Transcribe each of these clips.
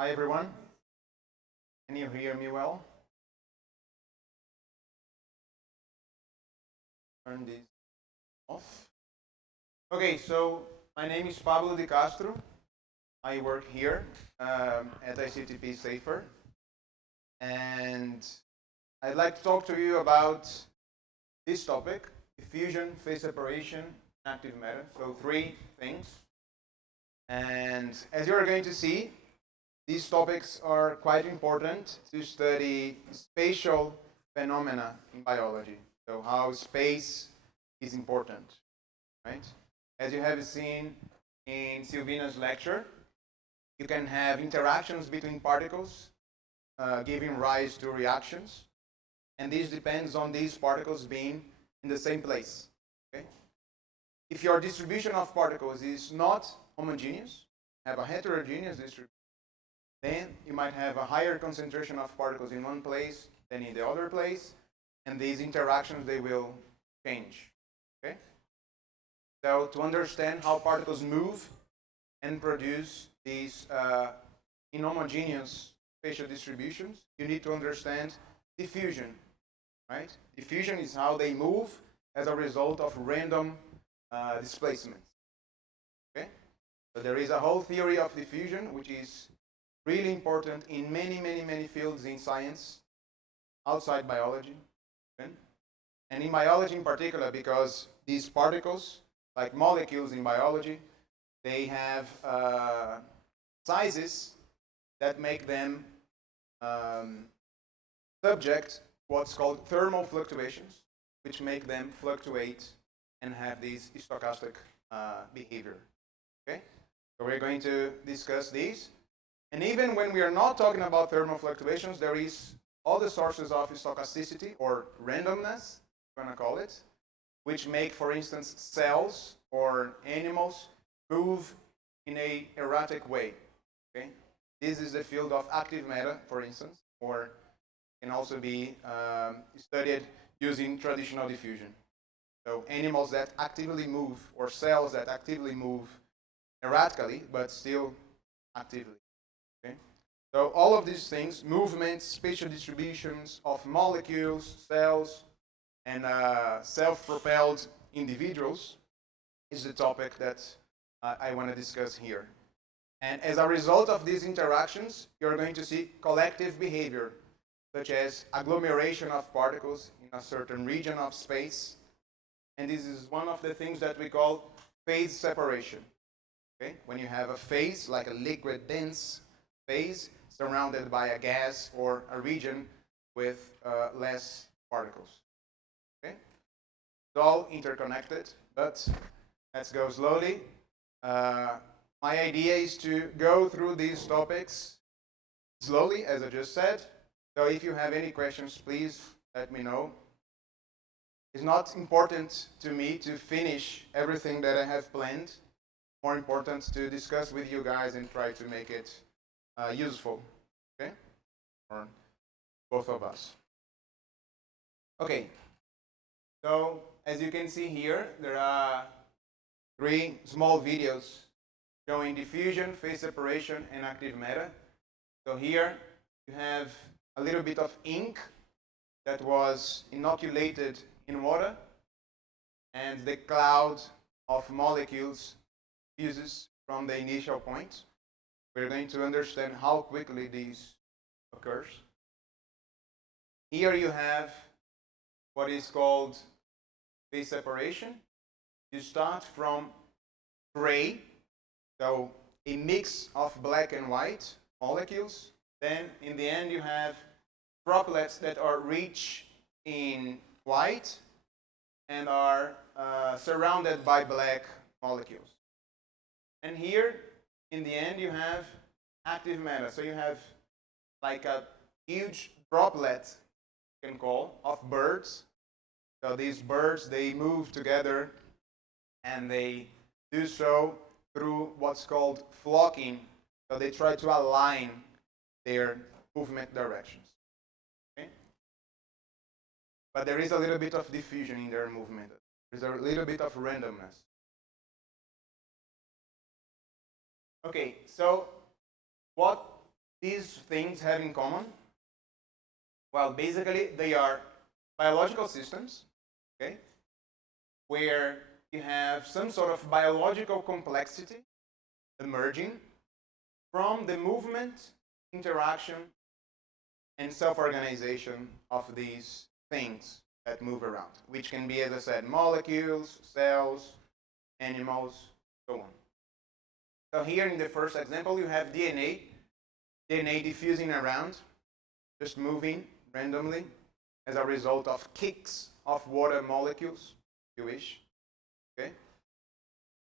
Hi everyone. Can you hear me well? Turn this off. Okay, so my name is Pablo de Castro. I work here at ICTP-SAIFR. And I'd like to talk to you about this topic, diffusion, phase separation, active matter. So 3 things. And as you're going to see, these topics are quite important to study spatial phenomena in biology. So how space is important, right? As you have seen in Silvina's lecture, you can have interactions between particles giving rise to reactions. And this depends on these particles being in the same place. Okay? If your distribution of particles is not homogeneous, have a heterogeneous distribution, then you might have a higher concentration of particles in one place than in the other place, and these interactions, they will change. Okay? So to understand how particles move and produce these inhomogeneous spatial distributions, you need to understand diffusion. Right? Diffusion is how they move as a result of random displacements. Okay? So there is a whole theory of diffusion which is really important in many fields in science, outside biology. Okay? And in biology in particular, because these particles, like molecules in biology, they have sizes that make them subject to what's called thermal fluctuations, which make them fluctuate and have this stochastic behavior. Okay? So we're going to discuss these. And even when we are not talking about thermal fluctuations, there is all the sources of stochasticity or randomness, we're going to call it, which make, for instance, cells or animals move in an erratic way. Okay? This is the field of active matter, for instance, or can also be studied using traditional diffusion. So animals that actively move, or cells that actively move erratically, but still actively. Okay? So all of these things, movements, spatial distributions of molecules, cells, and self-propelled individuals is the topic that I want to discuss here. And as a result of these interactions, you're going to see collective behavior, such as agglomeration of particles in a certain region of space. And this is one of the things that we call phase separation. Okay? When you have a phase, like a liquid dense phase, surrounded by a gas or a region with less particles. Okay? It's all interconnected, but let's go slowly. My idea is to go through these topics slowly, as I just said. So if you have any questions, please let me know. It's not important to me to finish everything that I have planned. More important to discuss with you guys and try to make it useful, okay, for both of us. Okay, so as you can see here, there are 3 small videos showing diffusion, phase separation, and active matter. So here you have a little bit of ink that was inoculated in water, and the cloud of molecules fuses from the initial point. We're going to understand how quickly this occurs. Here you have what is called phase separation. You start from gray, so a mix of black and white molecules. Then in the end you have droplets that are rich in white and are surrounded by black molecules. And here, in the end, you have active matter. So you have like a huge droplet, you can call, of birds. So these birds, they move together, and they do so through what's called flocking. So they try to align their movement directions. Okay? But there is a little bit of diffusion in their movement. There's a little bit of randomness. Okay, so what these things have in common? Well, basically, they are biological systems, okay, where you have some sort of biological complexity emerging from the movement, interaction, and self-organization of these things that move around, which can be, as I said, molecules, cells, animals, so on. So here in the first example, you have DNA diffusing around, just moving randomly as a result of kicks of water molecules, if you wish. Okay?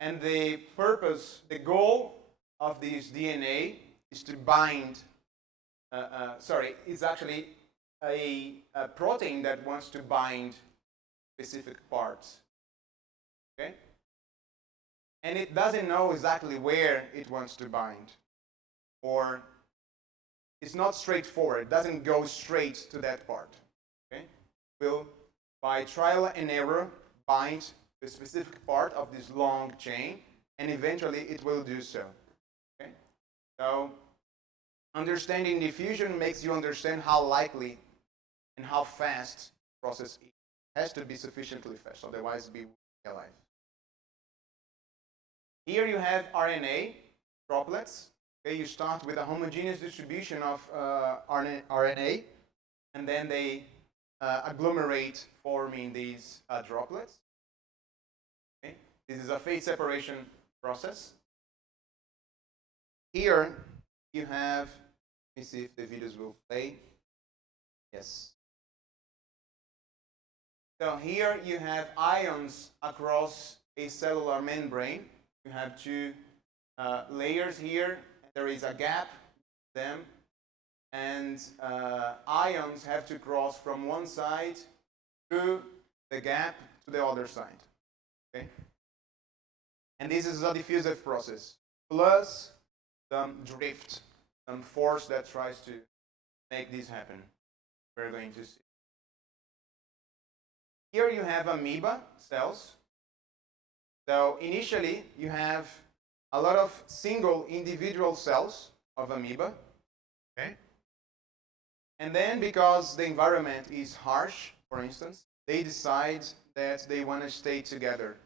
And the purpose, the goal of this DNA is to bind, it's actually a protein that wants to bind specific parts. Okay? And it doesn't know exactly where it wants to bind, or it's not straightforward. It doesn't go straight to that part. Okay? It will, by trial and error, bind a specific part of this long chain, and eventually it will do so. Okay? So understanding diffusion makes you understand how likely and how fast the process is. It has to be sufficiently fast, otherwise it will be alive. Here you have RNA droplets. Okay, you start with a homogeneous distribution of RNA, and then they agglomerate, forming these droplets. Okay? This is a phase separation process. Here you have, let me see if the videos will play. Yes. So here you have ions across a cellular membrane. You have two layers here. There is a gap in them, and ions have to cross from one side through the gap to the other side. Okay? And this is a diffusive process, plus some drift, some force that tries to make this happen. We're going to see. Here you have amoeba cells. So initially you have a lot of single individual cells of amoeba. Okay? And then, because the environment is harsh, for instance, they decide that they want to stay together.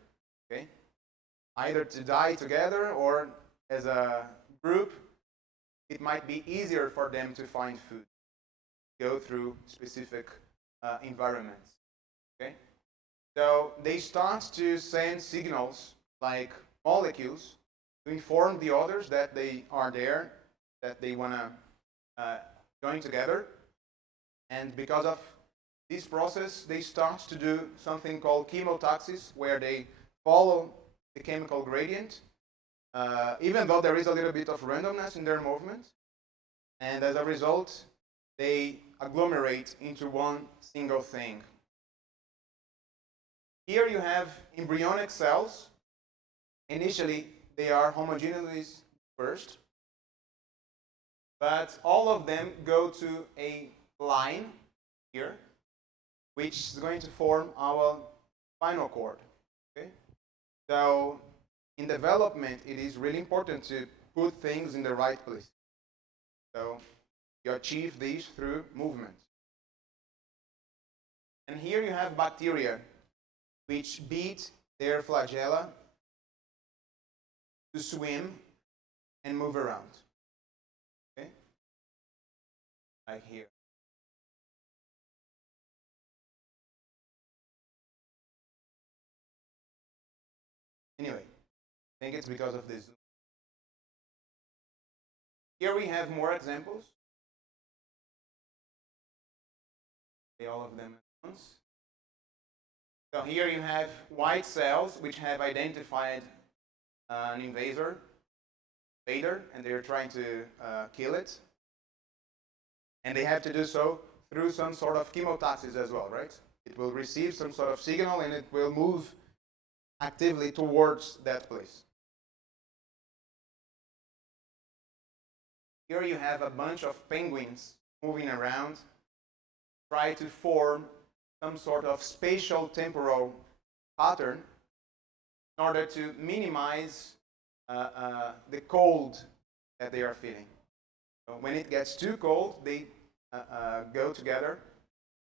Okay? Either to die together, or as a group, it might be easier for them to find food, go through specific environments. Okay? So they start to send signals like molecules to inform the others that they are there, that they want to join together. And because of this process, they start to do something called chemotaxis, where they follow the chemical gradient, even though there is a little bit of randomness in their movement. And as a result, they agglomerate into one single thing. Here you have embryonic cells. Initially, they are homogeneously dispersed, but all of them go to a line here, which is going to form our spinal cord. Okay? So in development, it is really important to put things in the right place. So you achieve these through movement. And here you have bacteria, which beat their flagella to swim and move around. Okay? Like here. Anyway, I think it's because of this. Here we have more examples. Okay, all of them at once. So here you have white cells which have identified an invader, and they're trying to kill it. And they have to do so through some sort of chemotaxis as well, right? It will receive some sort of signal and it will move actively towards that place. Here you have a bunch of penguins moving around, try to form some sort of spatial temporal pattern in order to minimize the cold that they are feeling. So when it gets too cold, they go together,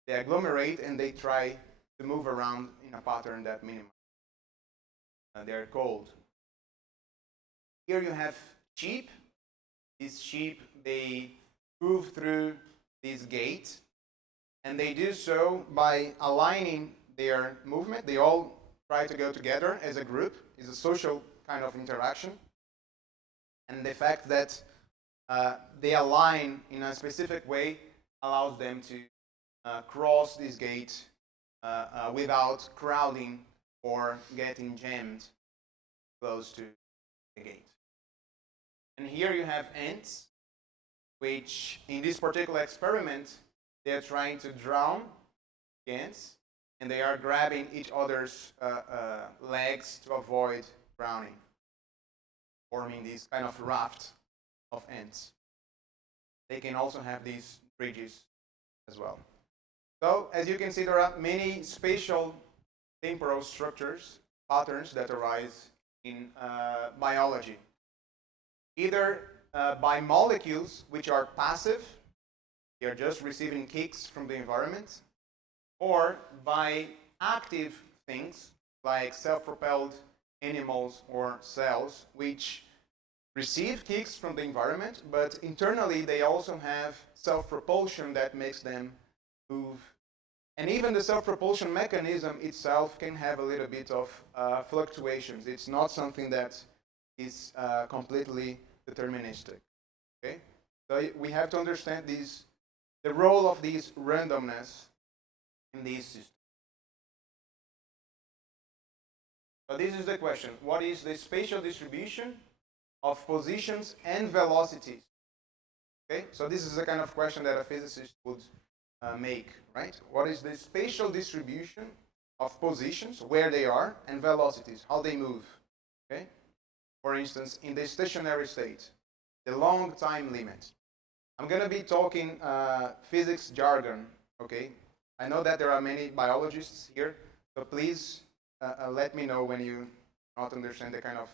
they agglomerate, and they try to move around in a pattern that minimizes their cold. Here you have sheep. These sheep, they move through this gate, and they do so by aligning their movement. They all try to go together as a group. It's a social kind of interaction. And the fact that they align in a specific way allows them to cross this gate without crowding or getting jammed close to the gate. And here you have ants, which in this particular experiment, they are trying to drown the ants, and they are grabbing each other's legs to avoid drowning, forming this kind of raft of ants. They can also have these bridges as well. So as you can see, there are many spatial temporal structures, patterns that arise in biology. Either by molecules which are passive, they are just receiving kicks from the environment, or by active things like self-propelled animals or cells which receive kicks from the environment, but internally they also have self-propulsion that makes them move. And even the self-propulsion mechanism itself can have a little bit of fluctuations. It's not something that is completely deterministic. Okay? So we have to understand the role of this randomness in these systems. So this is the question. What is the spatial distribution of positions and velocities? Okay? So this is the kind of question that a physicist would make, right? What is the spatial distribution of positions, where they are, and velocities, how they move? Okay? For instance, in the stationary state, the long time limit. I'm going to be talking physics jargon, okay? I know that there are many biologists here, so please let me know when you not understand the kind of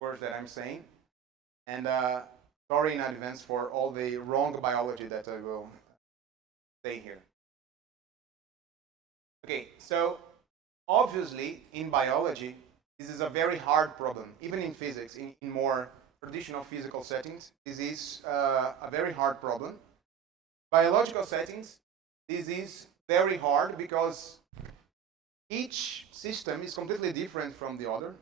words that I'm saying. And sorry in advance for all the wrong biology that I will say here. Okay, so obviously in biology, this is a very hard problem. Even in physics, in more traditional physical settings, this is a very hard problem. Biological settings, this is very hard because each system is completely different from the other.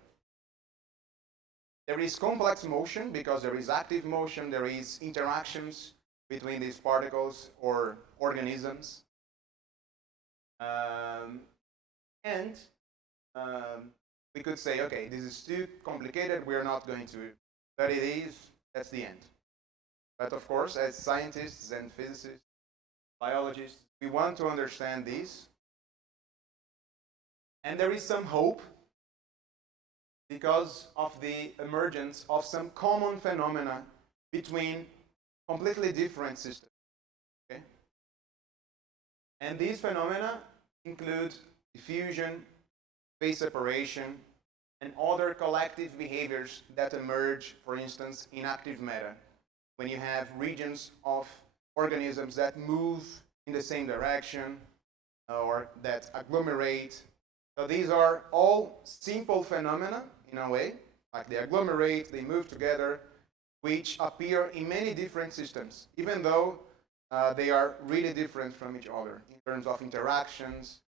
There is complex motion because there is active motion, there is interactions between these particles or organisms. We could say, okay, this is too complicated, we're not going to study these, that's the end. But of course, as scientists and physicists, biologists, we want to understand these. And there is some hope because of the emergence of some common phenomena between completely different systems. Okay? And these phenomena include diffusion, phase separation, and other collective behaviors that emerge, for instance, in active matter, when you have regions of organisms that move in the same direction or that agglomerate. So these are all simple phenomena in a way, like they agglomerate, they move together, which appear in many different systems, even though they are really different from each other in terms of interactions,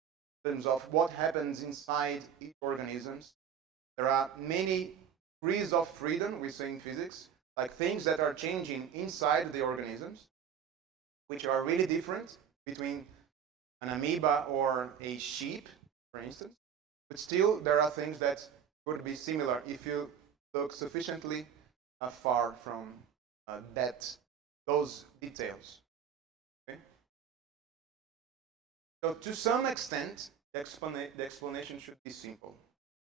in terms of what happens inside each organisms. There are many degrees of freedom, we say in physics, like things that are changing inside the organisms, which are really different between an amoeba or a sheep, for instance. But still, there are things that could be similar if you look sufficiently far from those details. Okay? So to some extent, the explanation should be simple.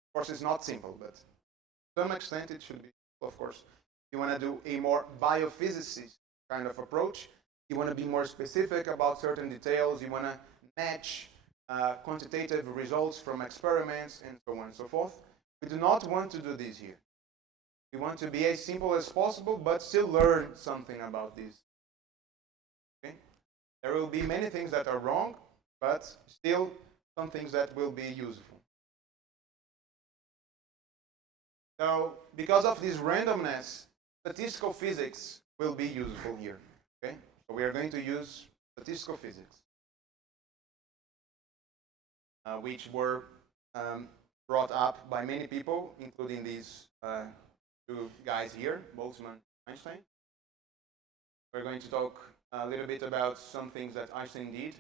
Of course, it's not simple, but to some extent it should be simple, of course. You want to do a more biophysicist kind of approach. You want to be more specific about certain details. You want to match quantitative results from experiments and so on and so forth. We do not want to do this here. We want to be as simple as possible, but still learn something about this. Okay? There will be many things that are wrong, but still some things that will be useful. So, because of this randomness, statistical physics will be useful here. Okay? So we are going to use statistical physics, which were brought up by many people, including these two guys here, Boltzmann and Einstein. We're going to talk a little bit about some things that Einstein did.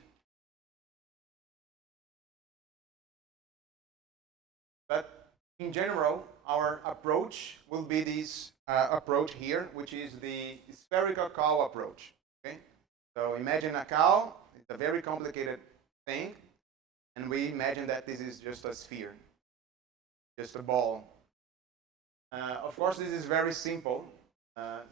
But in general, our approach will be this approach here, which is the spherical cow approach. Okay? So imagine a cow, it's a very complicated thing, and we imagine that this is just a sphere, just a ball. Of course, this is very simple,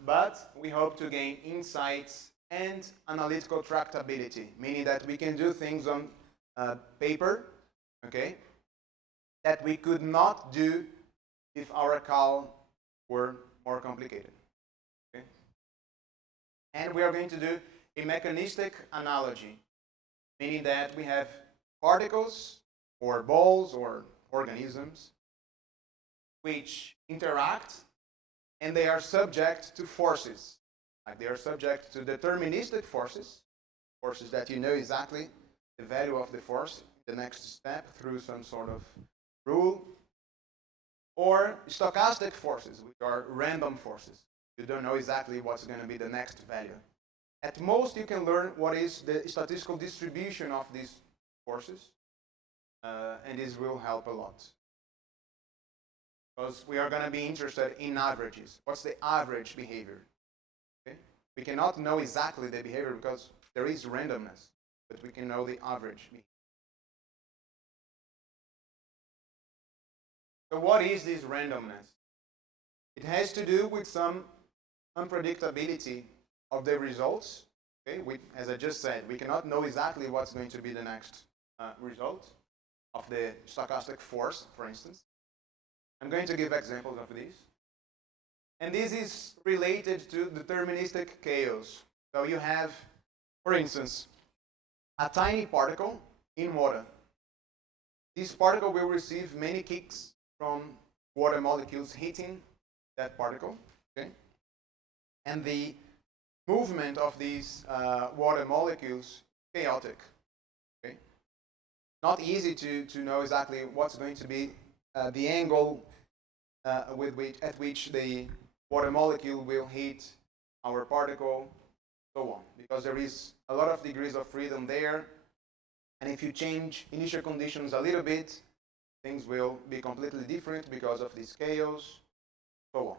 but we hope to gain insights and analytical tractability, meaning that we can do things on paper, okay, that we could not do if our cow were more complicated. Okay? And we are going to do a mechanistic analogy, meaning that we have particles or balls or organisms which interact and they are subject to forces. Like they are subject to deterministic forces, forces that you know exactly the value of the force, the next step through some sort of rule, or stochastic forces, which are random forces. You don't know exactly what's going to be the next value. At most, you can learn what is the statistical distribution of these forces, and this will help a lot. Because we are going to be interested in averages. What's the average behavior? Okay? We cannot know exactly the behavior because there is randomness, but we can know the average behavior. So what is this randomness? It has to do with some unpredictability of the results. Okay? As I just said, we cannot know exactly what's going to be the next result of the stochastic force, for instance. I'm going to give examples of these. And this is related to deterministic chaos. So you have, for instance, a tiny particle in water. This particle will receive many kicks from water molecules hitting that particle. Okay? And the movement of these water molecules is chaotic. Okay? Not easy to know exactly what's going to be the angle at which the water molecule will hit our particle, so on. Because there is a lot of degrees of freedom there, and if you change initial conditions a little bit, things will be completely different because of this chaos, so on.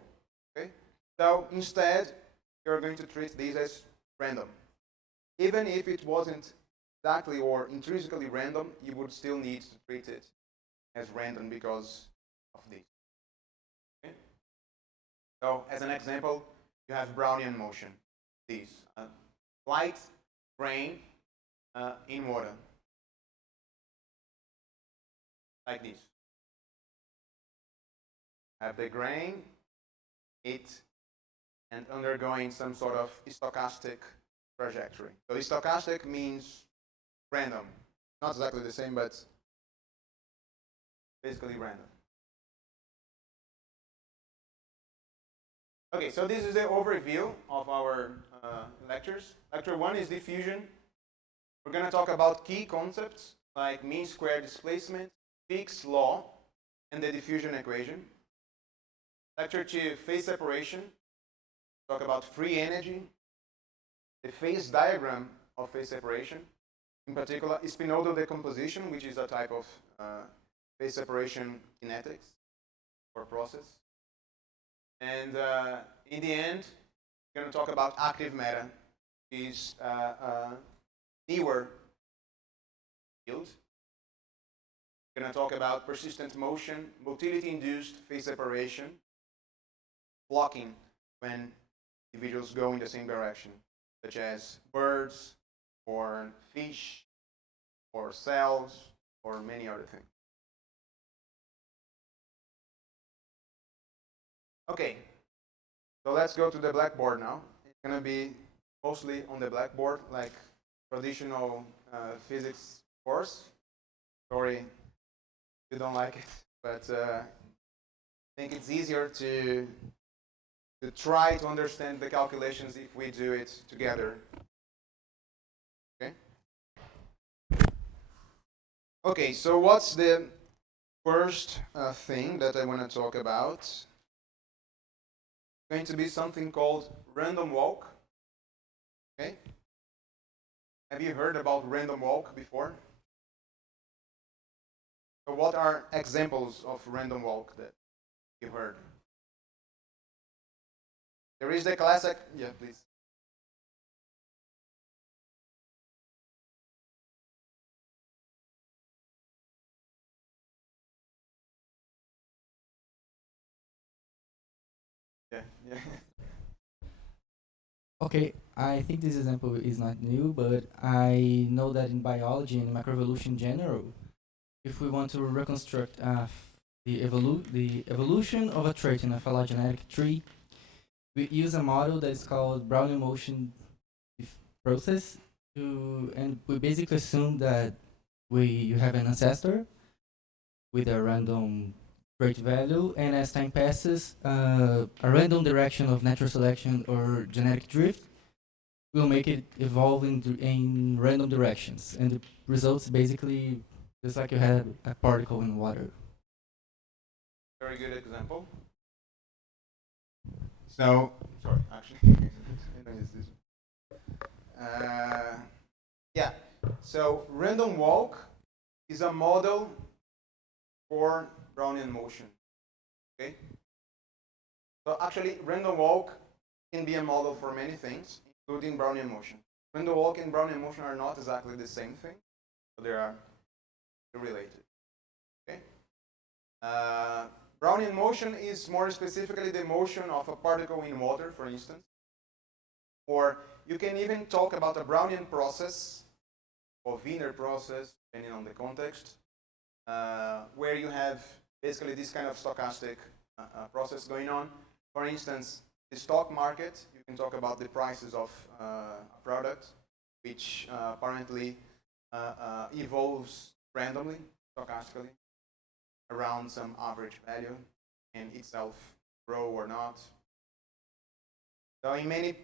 Okay? So instead, you're going to treat these as random. Even if it wasn't exactly or intrinsically random, you would still need to treat it as random because of this. Okay? So as an example, you have Brownian motion. This light grain in water, like this. Have the grain, and undergoing some sort of stochastic trajectory. So stochastic means random. Not exactly the same, but basically random. Okay, so this is the overview of our lectures. Lecture 1 is diffusion. We're going to talk about key concepts like mean square displacement, Fick's law, and the diffusion equation. Lecture 2, phase separation. Talk about free energy, the phase diagram of phase separation. In particular, spinodal decomposition, which is a type of phase separation kinetics or process. And in the end, we're going to talk about active matter, which is newer field. We're going to talk about persistent motion, motility-induced phase separation, blocking when individuals go in the same direction, such as birds, or fish, or cells, or many other things. Okay, So let's go to the blackboard now. It's going to be mostly on the blackboard, like traditional physics course. Sorry if you don't like it, but I think it's easier to try to understand the calculations if we do it together. Okay? Okay, so what's the first thing that I want to talk about? It's going to be something called random walk. Okay? Have you heard about random walk before? So what are examples of random walk that you heard? There is the classic, yeah, please. Yeah, yeah. Okay, I think this example is not new, but I know that in biology and macroevolution in general, if we want to reconstruct the evolution of a trait in a phylogenetic tree, we use a model that is called Brownian motion process and we basically assume that you have an ancestor with a random trait value, and as time passes, a random direction of natural selection or genetic drift will make it evolve in random directions, and the results basically just like you had a particle in water. Very good example. So, sorry, actually, uh, yeah. So random walk is a model for Brownian motion. Okay. So actually, random walk can be a model for many things, including Brownian motion. Random walk and Brownian motion are not exactly the same thing, but they are related. Okay. Brownian motion is more specifically the motion of a particle in water, for instance. Or you can even talk about a Brownian process or Wiener process, depending on the context, where you have basically this kind of stochastic process going on. For instance, the stock market, you can talk about the prices of a product, which apparently evolves randomly, stochastically, around some average value, and itself grow or not. So in many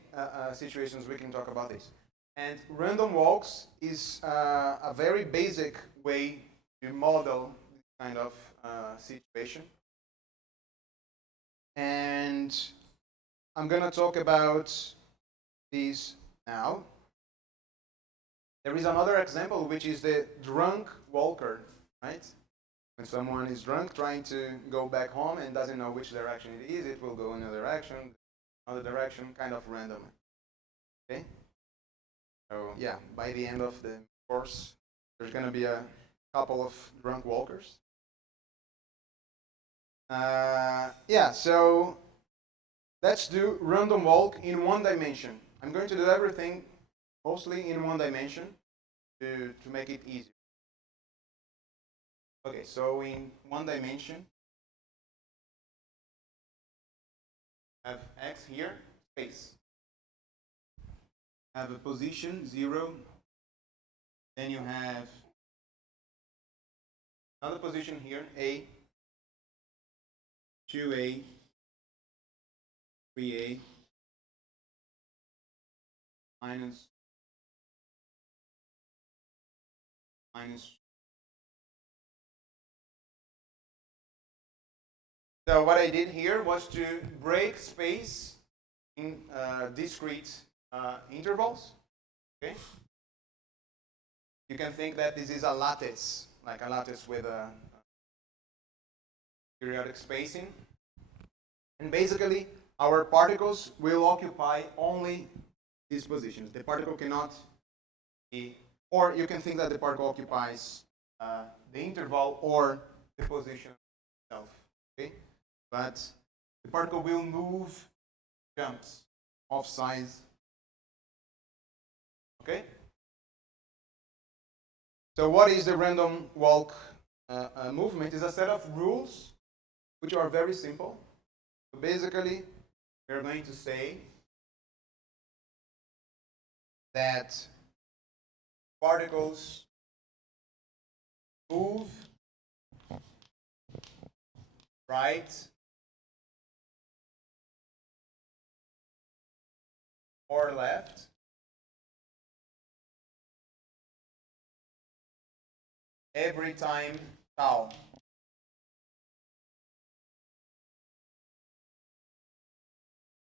situations, we can talk about this. And random walks is a very basic way to model this kind of situation. And I'm going to talk about these now. There is another example, which is the drunk walker, right? When someone is drunk trying to go back home and doesn't know which direction it is, it will go in another direction, kind of random. Okay? So yeah, by the end of the course, there's going to be a couple of drunk walkers. Yeah, so let's do random walk in one dimension. I'm going to do everything mostly in one dimension to make it easier. Okay, so in one dimension, have x here, space. Have a position, 0. Then you have another position here, a, 2a, 3a, minus, minus. So what I did here was to break space in discrete intervals. Okay. You can think that this is a lattice, like a lattice with a periodic spacing. And basically, our particles will occupy only these positions. The particle cannot be, or you can think that the particle occupies the interval or the position itself. Okay? But the particle will move jumps of size. Okay? So what is the random walk movement? It's a set of rules which are very simple. So basically, we're going to say that particles move right or left every time tau.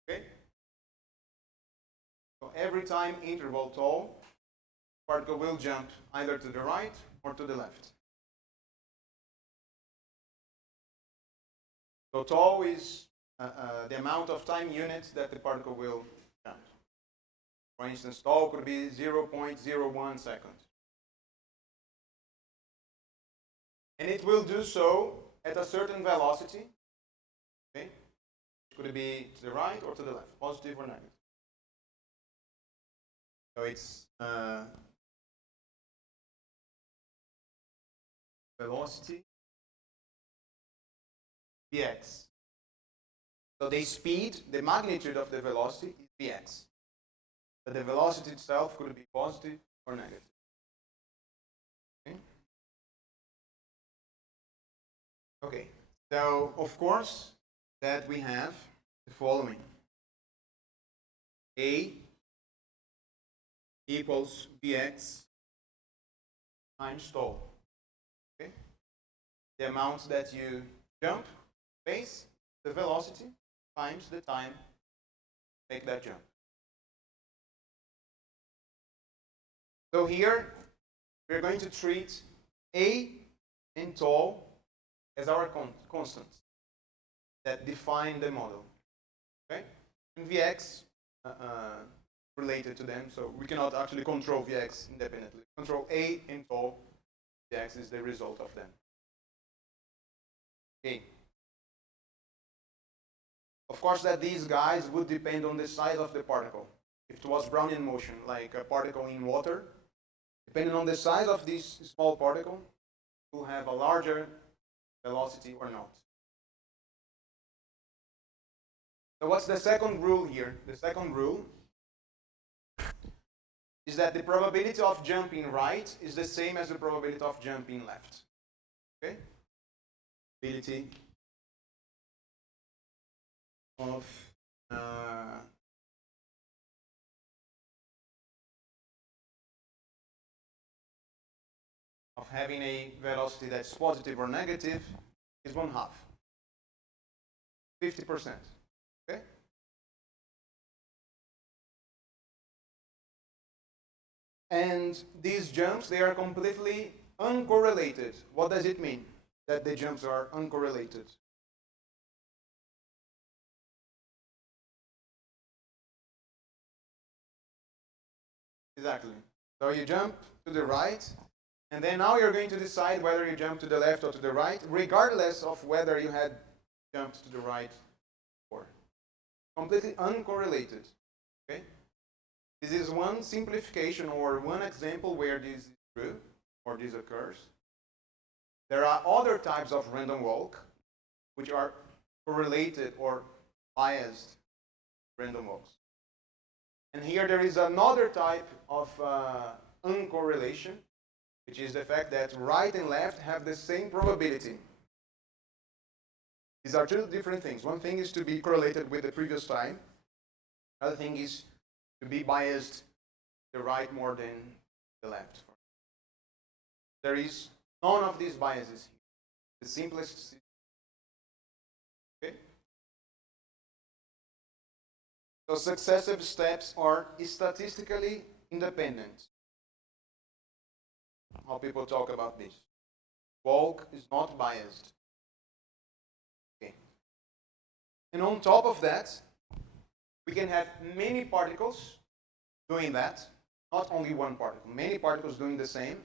Okay? So every time interval tau, particle will jump either to the right or to the left. So tau is the amount of time units that the particle will jump. For instance, tau could be 0.01 seconds. And it will do so at a certain velocity. Okay? It could be to the right or to the left, positive or negative. So it's velocity Vx. So the speed, the magnitude of the velocity is Vx. But the velocity itself could be positive or negative. Okay? Okay. So of course that we have the following. A equals Vx times tau. Okay? The amount that you jump, space, the velocity, times the time to make that jump. So here, we're going to treat A and tau as our constants that define the model. Okay? And Vx related to them, so we cannot actually control Vx independently. Control A and tau, Vx is the result of them. Okay. Of course that these guys would depend on the size of the particle. If it was Brownian motion, like a particle in water, depending on the size of this small particle, it will have a larger velocity or not. So what's the second rule here? The second rule is that the probability of jumping right is the same as the probability of jumping left. Okay? Probability of having a velocity that's positive or negative is 1/2. 50%. Okay? And these jumps, they are completely uncorrelated. What does it mean that the jumps are uncorrelated? Exactly. So you jump to the right, and then now you're going to decide whether you jump to the left or to the right, regardless of whether you had jumped to the right or. Completely uncorrelated. Okay? This is one simplification or one example where this is true or this occurs. There are other types of random walk which are correlated or biased random walks. And here there is another type of uncorrelation, which is the fact that right and left have the same probability. These are two different things. One thing is to be correlated with the previous time. Another thing is to be biased the right more than the left. There is none of these biases here. The simplest. Okay? So successive steps are statistically independent. How people talk about this. Walk is not biased. Okay. And on top of that, we can have many particles doing that. Not only one particle, many particles doing the same.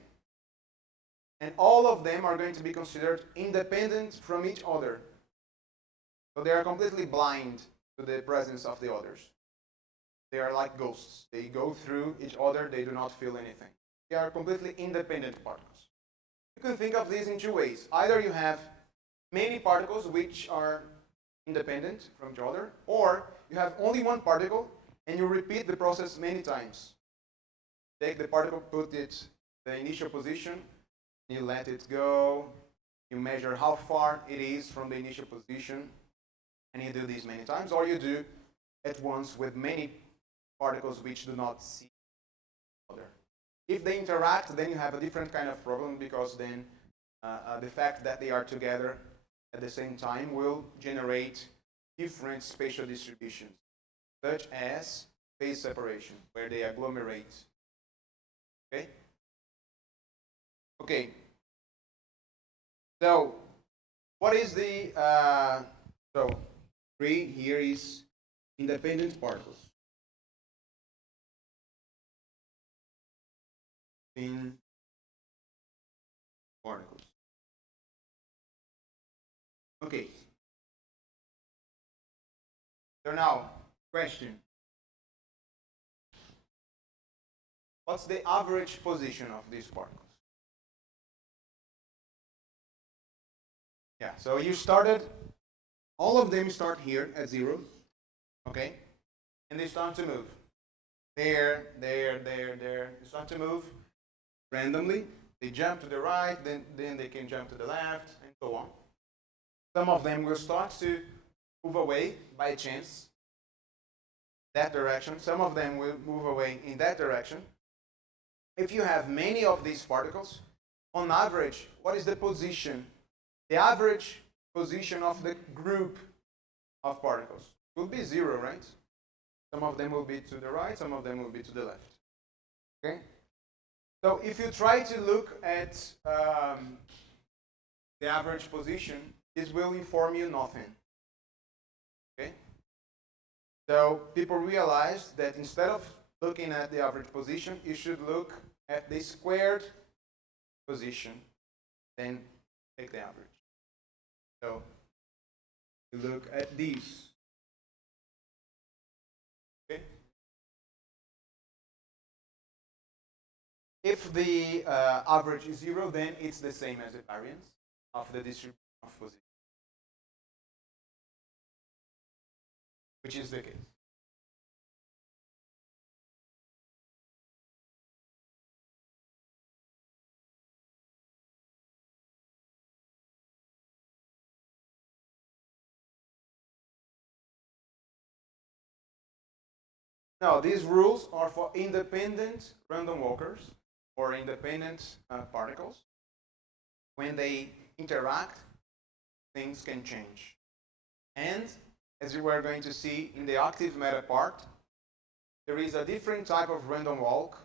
And all of them are going to be considered independent from each other. So they are completely blind to the presence of the others. They are like ghosts. They go through each other, they do not feel anything. They are completely independent particles. You can think of these in two ways. Either you have many particles which are independent from each other, or you have only one particle, and you repeat the process many times. Take the particle, put it in the initial position, you let it go, you measure how far it is from the initial position, and you do this many times, or you do at once with many particles which do not see each other. If they interact, then you have a different kind of problem, because then the fact that they are together at the same time will generate different spatial distributions, such as phase separation, where they agglomerate. Okay? Okay. So, what is the, so 3 here is independent particles. In particles. Okay. So now, question. What's the average position of these particles? Yeah, so you started, all of them start here at 0, okay? And they start to move. There. They start to move randomly. They jump to the right, then they can jump to the left, and so on. Some of them will start to move away by chance, that direction. Some of them will move away in that direction. If you have many of these particles, on average, what is the position? The average position of the group of particles will be 0, right? Some of them will be to the right, some of them will be to the left. Okay? So if you try to look at the average position, this will inform you nothing. Okay? So people realized that instead of looking at the average position, you should look at the squared position, then take the average. So you look at these. Okay? If the average is 0, then it's the same as the variance of the distribution of position, which is the case. Now, these rules are for independent random walkers or independent particles. When they interact, things can change. And as you are going to see in the active meta part, there is a different type of random walk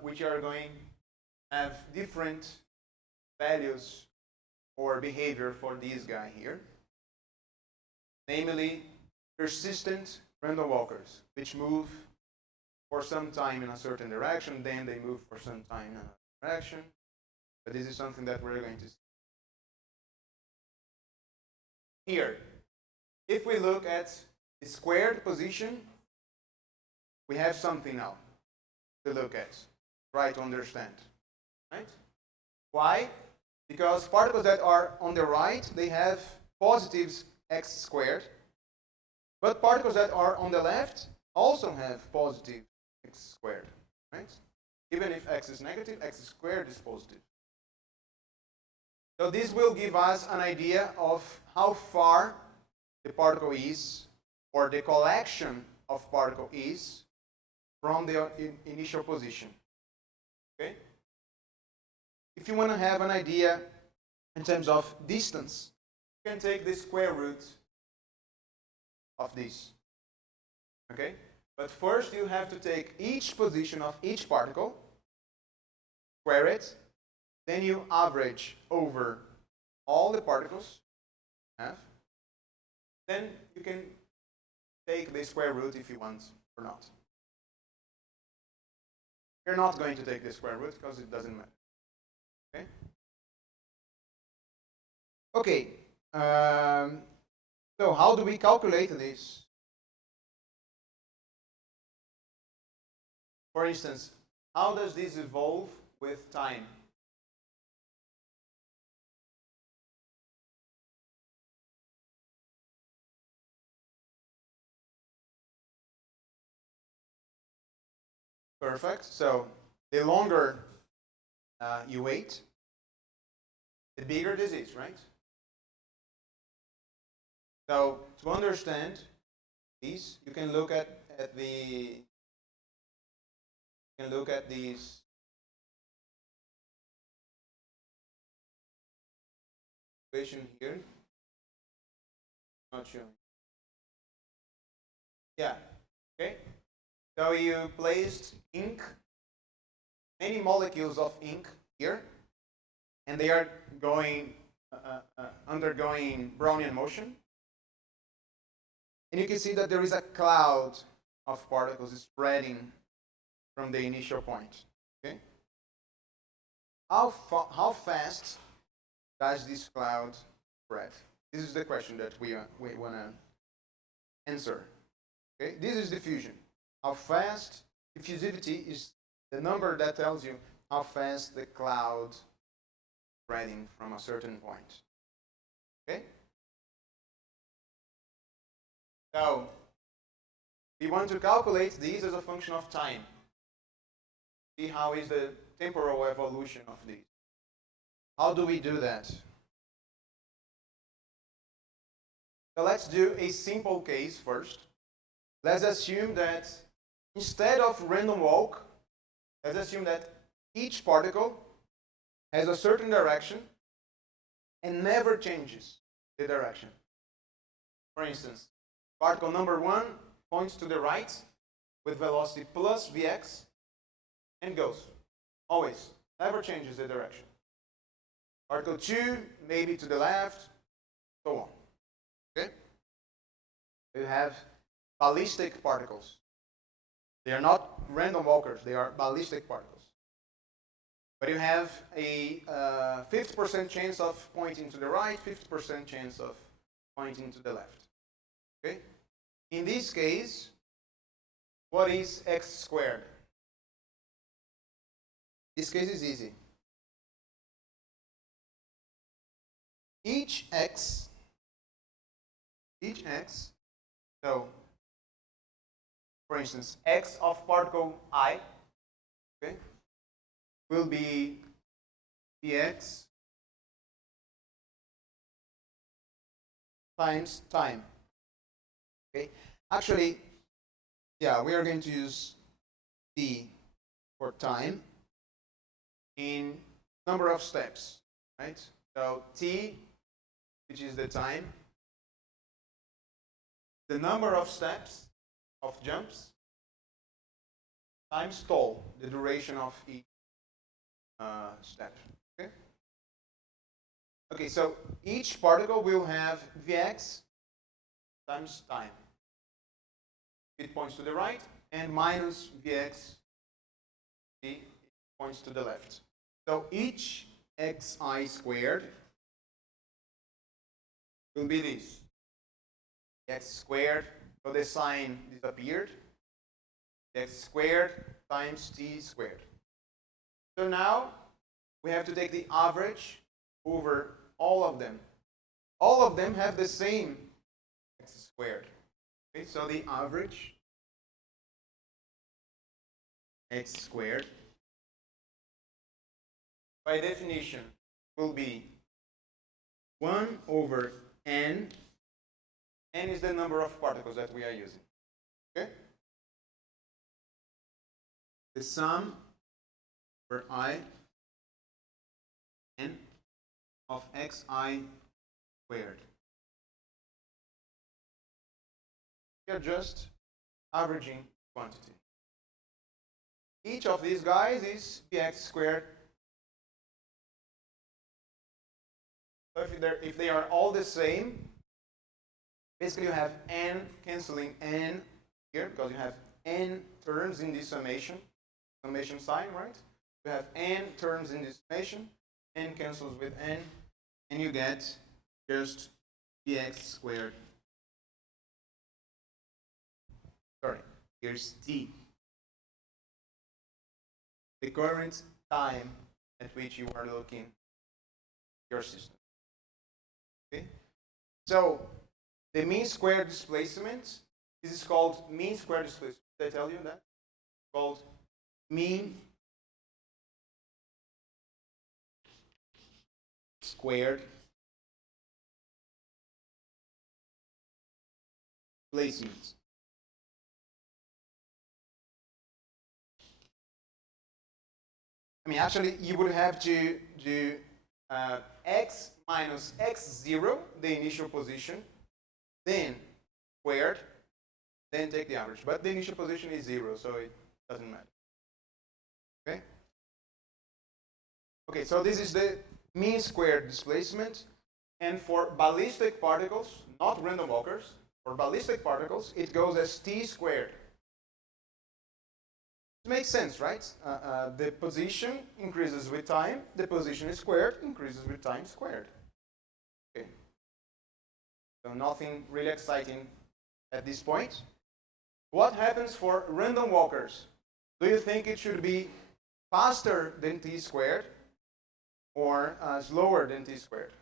which are going to have different values or behavior for this guy here. Namely, persistent random walkers, which move for some time in a certain direction, then they move for some time in another direction. But this is something that we're going to see. Here, if we look at the squared position, we have something now to look at, try to understand. Right? Why? Because particles that are on the right, they have positives x squared, but particles that are on the left also have positive x squared, right? Even if x is negative, x squared is positive. So this will give us an idea of how far the particle is, or the collection of particle is, from the initial position. Okay? If you want to have an idea in terms of distance, you can take the square root of this. Okay? But first you have to take each position of each particle, square it, then you average over all the particles you have. Then you can take the square root if you want or not. You're not going to take the square root because it doesn't matter. Okay? Okay. So how do we calculate this? For instance, how does this evolve with time? Perfect. So the longer you wait, the bigger this is, right? So to understand these, you can look at these equation here. Not showing. Yeah. Okay. So you placed ink, many molecules of ink here, and they are going undergoing Brownian motion. And you can see that there is a cloud of particles spreading from the initial point. Okay. How fast does this cloud spread? This is the question that we want to answer. Okay. This is diffusion. How fast diffusivity is the number that tells you how fast the cloud is spreading from a certain point. Okay. So we want to calculate these as a function of time. See how is the temporal evolution of these. How do we do that? So let's do a simple case first. Let's assume that instead of random walk, let's assume that each particle has a certain direction and never changes the direction. For instance, particle number 1 points to the right with velocity plus Vx and goes. Always. Never changes the direction. Particle 2, maybe to the left, so on. Okay? You have ballistic particles. They are not random walkers, they are ballistic particles. But you have a 50% chance of pointing to the right, 50% chance of pointing to the left. Okay? In this case, what is x squared? This case is easy. Each x, so for instance, x of particle I, okay, will be dx times time. Okay, actually, yeah, we are going to use t for time in number of steps, right? So t, which is the time, the number of steps of jumps times tau, the duration of each step. Okay. Okay, so each particle will have Vx times time. It points to the right, and minus Vx, it points to the left. So each xi squared will be this. X squared, so the sign disappeared. X squared times t squared. So now we have to take the average over all of them. All of them have the same x squared. Okay, so the average x squared by definition will be 1 over n. N is the number of particles that we are using. Okay? The sum for I n of xi squared. We are just averaging quantity. Each of these guys is px squared. So if they are all the same, basically you have n canceling n here, because you have n terms in this summation sign, right? You have n terms in this summation, n cancels with n, and you get just px squared. Sorry, here's t. The current time at which you are looking at your system. Okay? So the mean square displacement, this is called mean square displacement. Did I tell you that? It's called mean squared placement. I mean, actually, you would have to do x minus x0, the initial position, then squared, then take the average. But the initial position is 0, so it doesn't matter. Okay? Okay, so this is the mean squared displacement. And for ballistic particles, not random walkers, for ballistic particles, it goes as t squared. It makes sense, right? The position increases with time. The position is squared increases with time squared. Okay. So nothing really exciting at this point. What happens for random walkers? Do you think it should be faster than t squared or slower than t squared?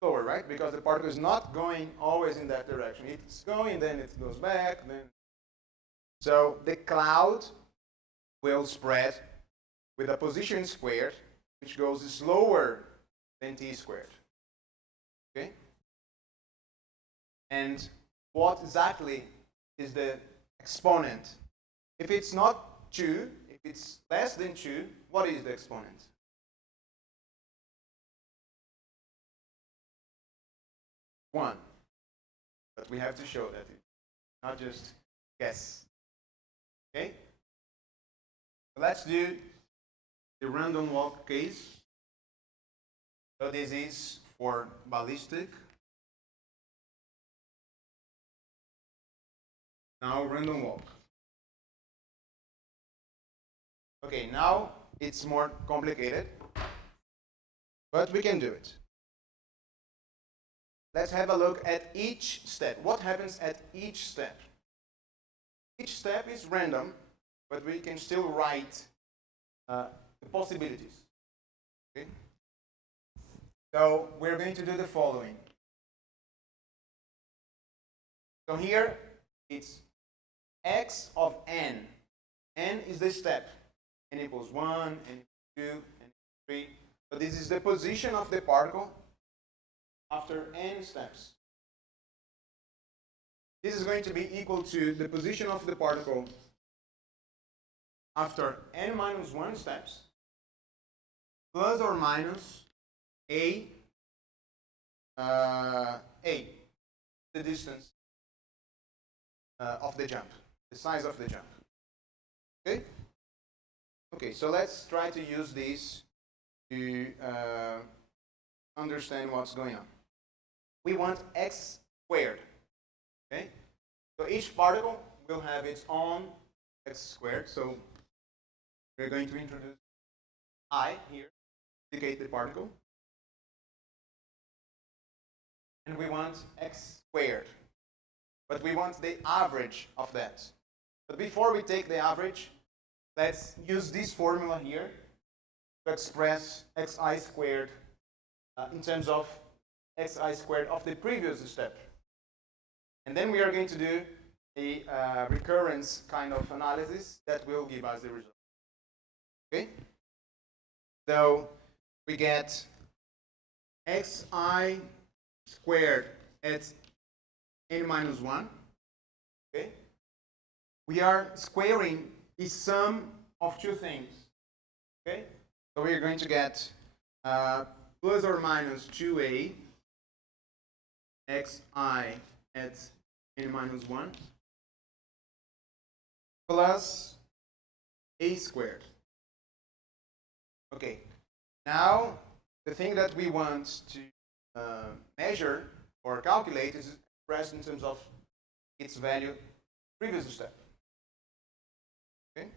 Slower, right? Because the particle is not going always in that direction. It's going, then it goes back, then. So the cloud will spread with a position squared, which goes slower than t squared. Okay? And what exactly is the exponent? If it's not 2, if it's less than 2, what is the exponent? One. But we have to show that it's not just guess. Okay? So let's do the random walk case. So this is for ballistic. Now random walk. Okay, now it's more complicated, but we can do it. Let's have a look at each step. What happens at each step? Each step is random, but we can still write the possibilities. Okay? So we're going to do the following. So here it's x of n. N is the step. N equals 1, n equals 2, n equals 3. So this is the position of the particle after n steps. This is going to be equal to the position of the particle after n minus 1 steps plus or minus a, the distance of the jump, the size of the jump. Okay? Okay, so let's try to use this to understand what's going on. We want x squared. Okay? So each particle will have its own x squared. So we're going to introduce I here to indicate the particle. And we want x squared. But we want the average of that. But before we take the average, let's use this formula here to express xi squared in terms of xi squared of the previous step. And then we are going to do a recurrence kind of analysis that will give us the result. Okay? So we get xi squared at n minus 1. Okay? We are squaring the sum of two things. Okay? So we are going to get plus or minus 2a xi at n minus 1 plus a squared. Okay, now the thing that we want to measure or calculate is expressed in terms of its value previous step. Okay?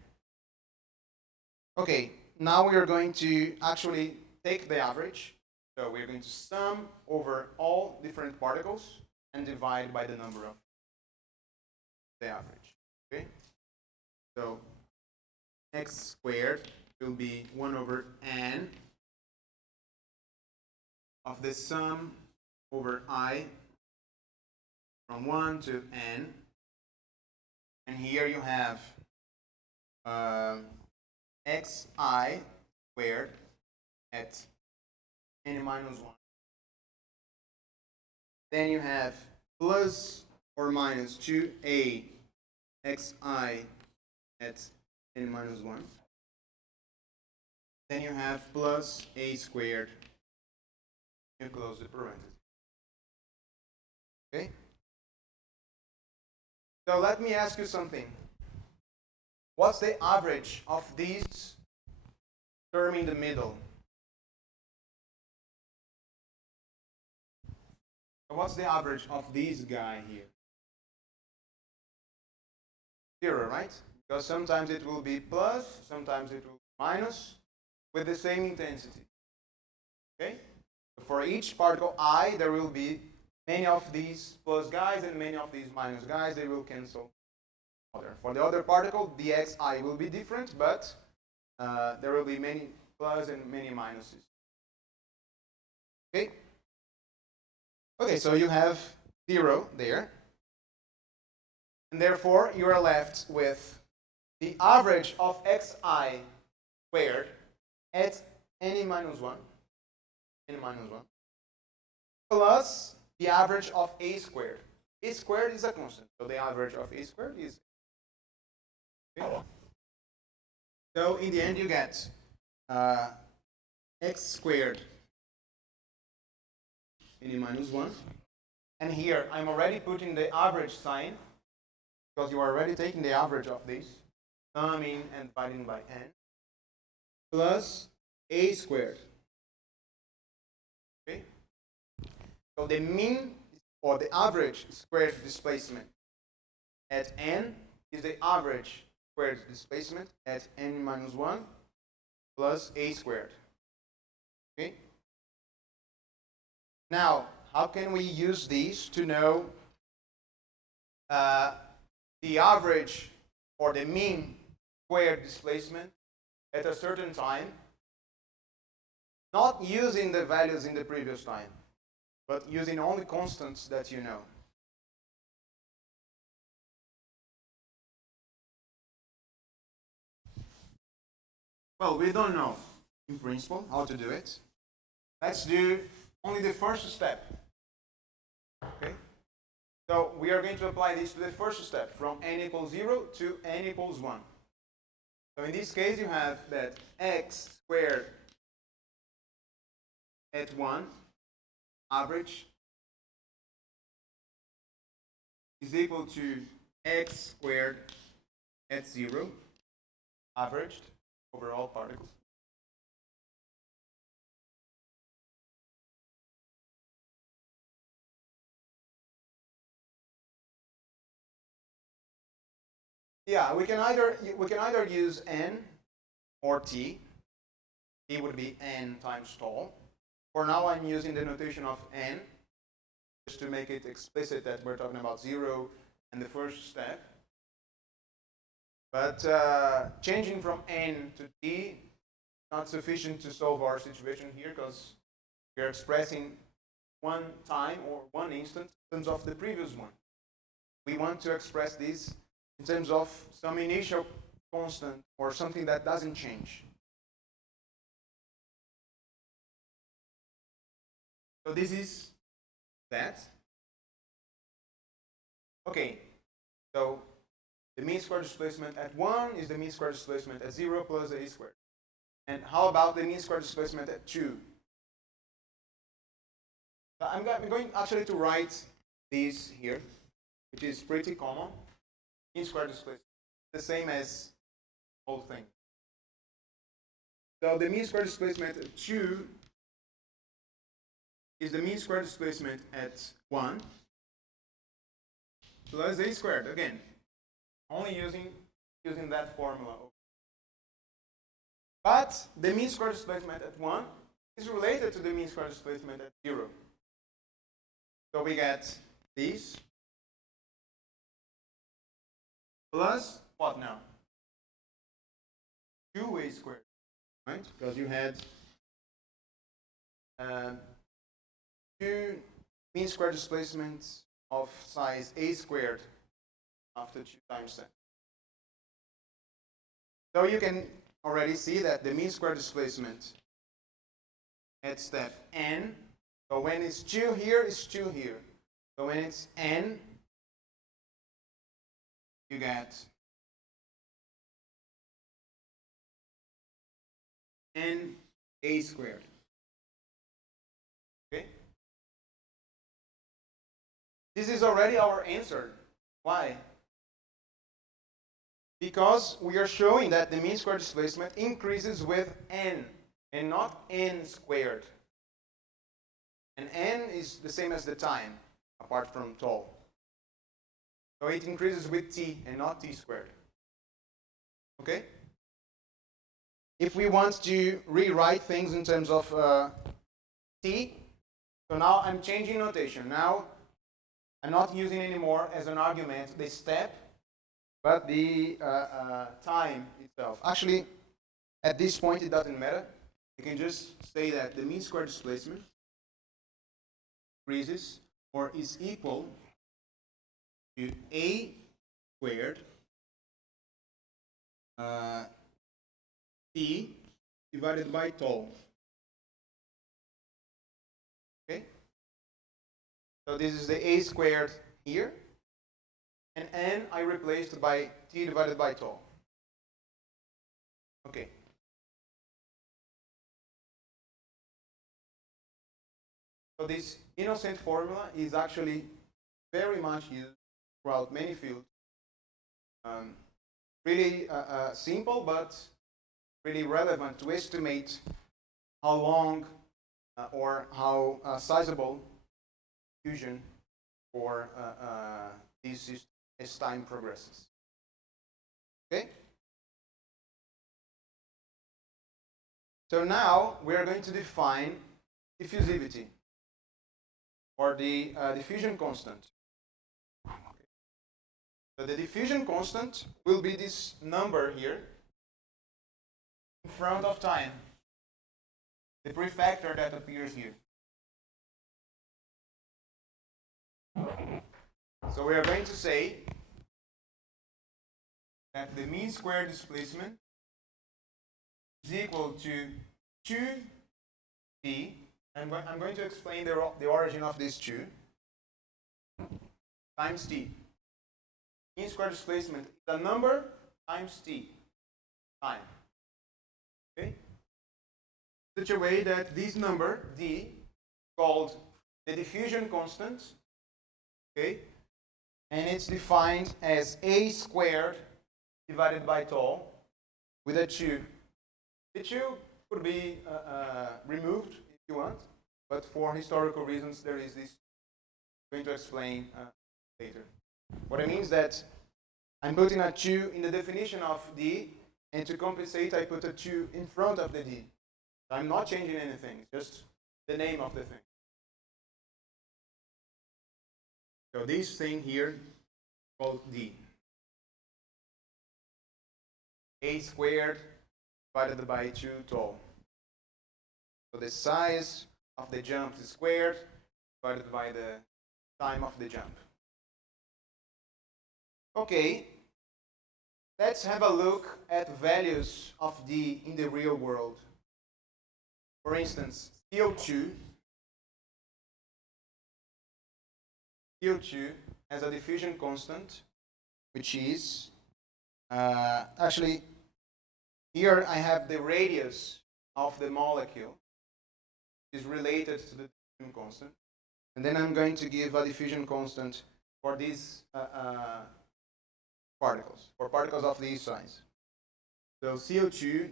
Okay, now we are going to actually take the average. So we're going to sum over all different particles and divide by the number of the average. Okay? So x squared will be 1 over n of the sum over I from 1 to n. And here you have xi squared at n minus 1. Then you have plus or minus 2a xi at n minus 1. Then you have plus a squared. You close the parenthesis. Okay? So let me ask you something. What's the average of these term in the middle? So what's the average of this guy here? 0, right? Because sometimes it will be plus, sometimes it will be minus, with the same intensity. Okay? So for each particle I, there will be many of these plus guys and many of these minus guys. They will cancel. For the other particle, the xi will be different, but there will be many plus and many minuses. Okay? Okay, so you have 0 there. And therefore, you are left with the average of xi squared at n minus 1, plus the average of a squared. A squared is a constant, so the average of a squared is. Okay. So in the end, you get x squared n minus 1. And here, I'm already putting the average sign, because you are already taking the average of these, summing and dividing by n, plus a squared. Okay? So the mean or the average squared displacement at n is the average squared displacement at n minus 1 plus a squared. Okay? Now, how can we use these to know the average or the mean squared displacement at a certain time, not using the values in the previous time, but using only constants that you know? Well, we don't know, in principle, how to do it. Let's do only the first step. Okay? So we are going to apply this to the first step, from n equals 0 to n equals 1. So in this case, you have that x squared at 1, average, is equal to x squared at 0, averaged over all particles. Yeah, we can either use n or t. T would be n times tau. For now, I'm using the notation of n, just to make it explicit that we're talking about 0 and the first step. But changing from n to t not sufficient to solve our situation here, because we're expressing one time or one instant in terms of the previous one. We want to express this in terms of some initial constant or something that doesn't change. So this is that. Okay, so the mean square displacement at 1 is the mean square displacement at 0 plus a squared. And how about the mean square displacement at 2? I'm going actually to write this here, which is pretty common. Mean square displacement, the same as the whole thing. So the mean square displacement at 2 is the mean square displacement at 1 plus a squared. Again, only using that formula. But the mean square displacement at 1 is related to the mean square displacement at 0. So we get this plus what now? 2a squared, right? Because you had 2 mean square displacements of size a squared after 2 times 10. So you can already see that the mean square displacement at step n, so when it's 2 here, it's 2 here. So when it's n, you get n a squared. Okay? This is already our answer. Why? Because we are showing that the mean square displacement increases with n and not n squared. And n is the same as the time, apart from tau. So it increases with t and not t squared. Okay? If we want to rewrite things in terms of t, so now I'm changing notation. Now I'm not using anymore as an argument the step, but the time itself. Actually, at this point, it doesn't matter. You can just say that the mean square displacement increases or is equal to a squared t divided by tau. Okay? So this is the a squared here. And n I replaced by t divided by tau. Okay. So this innocent formula is actually very much used throughout many fields. Really simple, but really relevant to estimate how long or how sizable fusion for these systems as time progresses. Okay? So now we are going to define diffusivity, or the diffusion constant. So the diffusion constant will be this number here in front of time, the prefactor that appears here. So we are going to say that the mean square displacement is equal to 2t, and I'm going to explain the origin of this 2, times t. Mean square displacement is a number times t, time. Okay? Such a way that this number, d, called the diffusion constant, okay, and it's defined as a squared divided by tau with a 2. The 2 could be removed if you want, but for historical reasons there is this. I'm going to explain later. What it means that I'm putting a 2 in the definition of d, and to compensate I put a 2 in front of the d. I'm not changing anything, it's just the name of the thing. So this thing here called d. A squared divided by 2 tau. So the size of the jump is squared divided by the time of the jump. Okay, let's have a look at values of d in the real world. For instance, CO2 has a diffusion constant, which is, actually, here I have the radius of the molecule, is related to the diffusion constant. And then I'm going to give a diffusion constant for these particles, for particles of this size. So CO2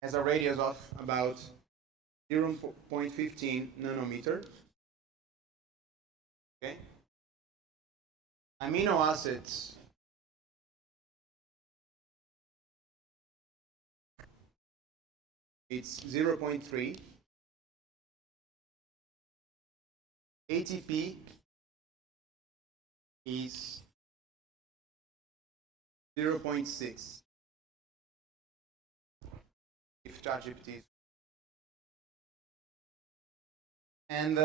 has a radius of about 0.15 nanometer. Okay. Amino acids it's 0.3. ATP is 0.6. If ChatGPT is. And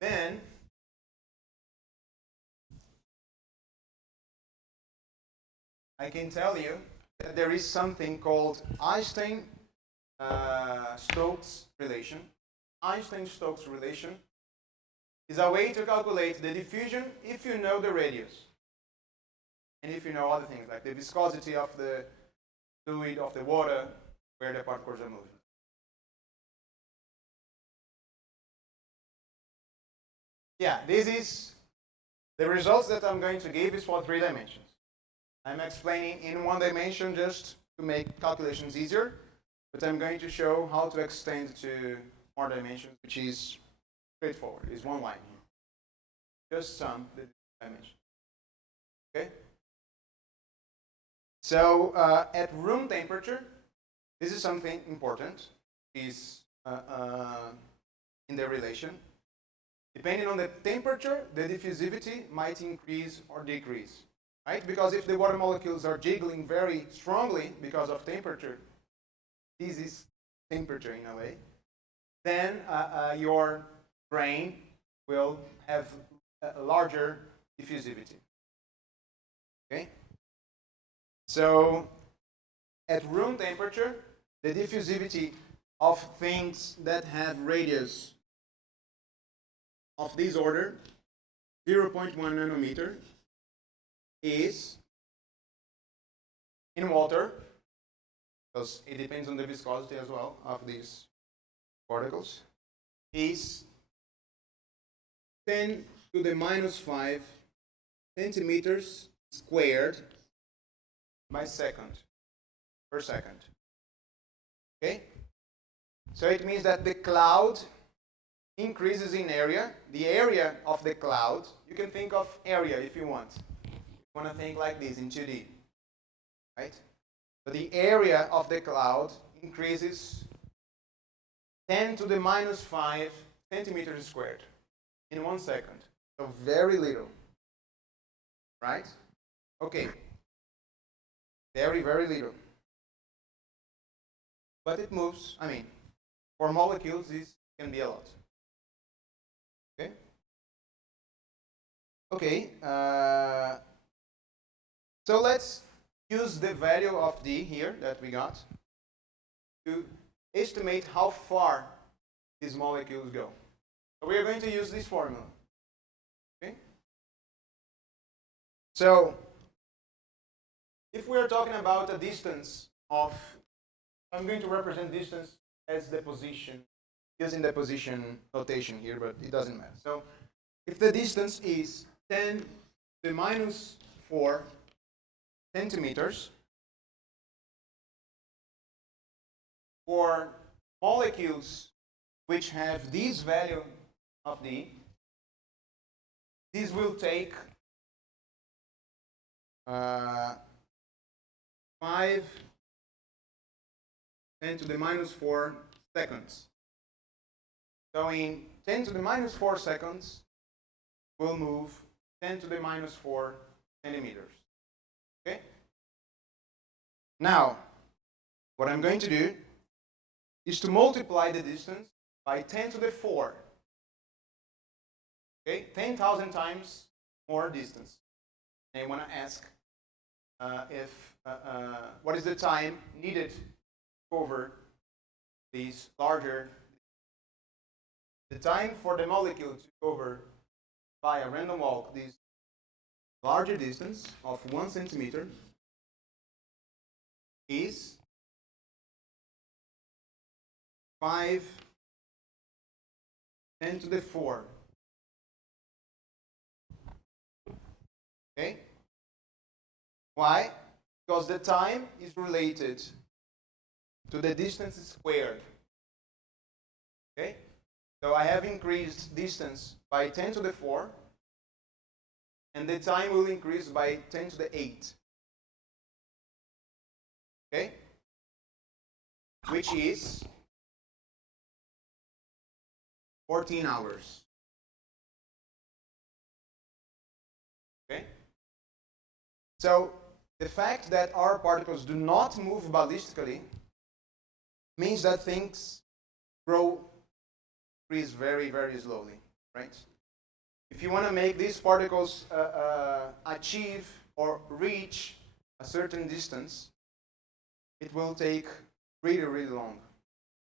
then I can tell you that there is something called Einstein-Stokes relation. Einstein-Stokes relation is a way to calculate the diffusion if you know the radius. And if you know other things like the viscosity of the fluid, of the water, where the particles are moving. Yeah, this is the results that I'm going to give is for 3 dimensions. I'm explaining in 1 dimension just to make calculations easier, but I'm going to show how to extend to more dimensions, which is straightforward. It's 1 line here. Just sum the dimensions. Okay? So at room temperature, this is something important, is in the relation. Depending on the temperature, the diffusivity might increase or decrease, right? Because if the water molecules are jiggling very strongly because of temperature, this is temperature in a way, then your grain will have a larger diffusivity. Okay? So at room temperature, the diffusivity of things that have radius of this order, 0.1 nanometer, is in water, because it depends on the viscosity as well of these particles, is 10 to the minus 5 centimeters squared by second, per second. Okay? So it means that the cloud increases in area. The area of the cloud, you can think of area if you want. You want to think like this in 2D, right? So the area of the cloud increases 10 to the minus 5 centimeters squared in 1 second. So very little, right? Okay. Very, very little. But it moves. I mean, for molecules, this can be a lot. Okay. Okay. So let's use the value of D here that we got to estimate how far these molecules go. So we are going to use this formula. Okay. So if we are talking about a distance of, I'm going to represent distance as the position, using the position notation here, but it doesn't matter. So if the distance is 10 to the minus 4 centimeters, for molecules which have this value of D, this will take 5 10 to the minus 4 seconds. So in 10 to the minus 4 seconds, we'll move 10 to the minus 4 centimeters. Okay? Now, what I'm going to do is to multiply the distance by 10 to the 4. Okay? 10,000 times more distance. And I want to ask what is the time needed to cover these larger. The time for the molecule to cover by a random walk this larger distance of 1 centimeter is 5 10 to the 4. Okay? Why? Because the time is related to the distance squared. Okay? So I have increased distance by 10 to the 4, and the time will increase by 10 to the 8. Okay? Which is 14 hours. Okay? So the fact that our particles do not move ballistically means that things increase very, very slowly, right? If you want to make these particles achieve or reach a certain distance, it will take really, really long.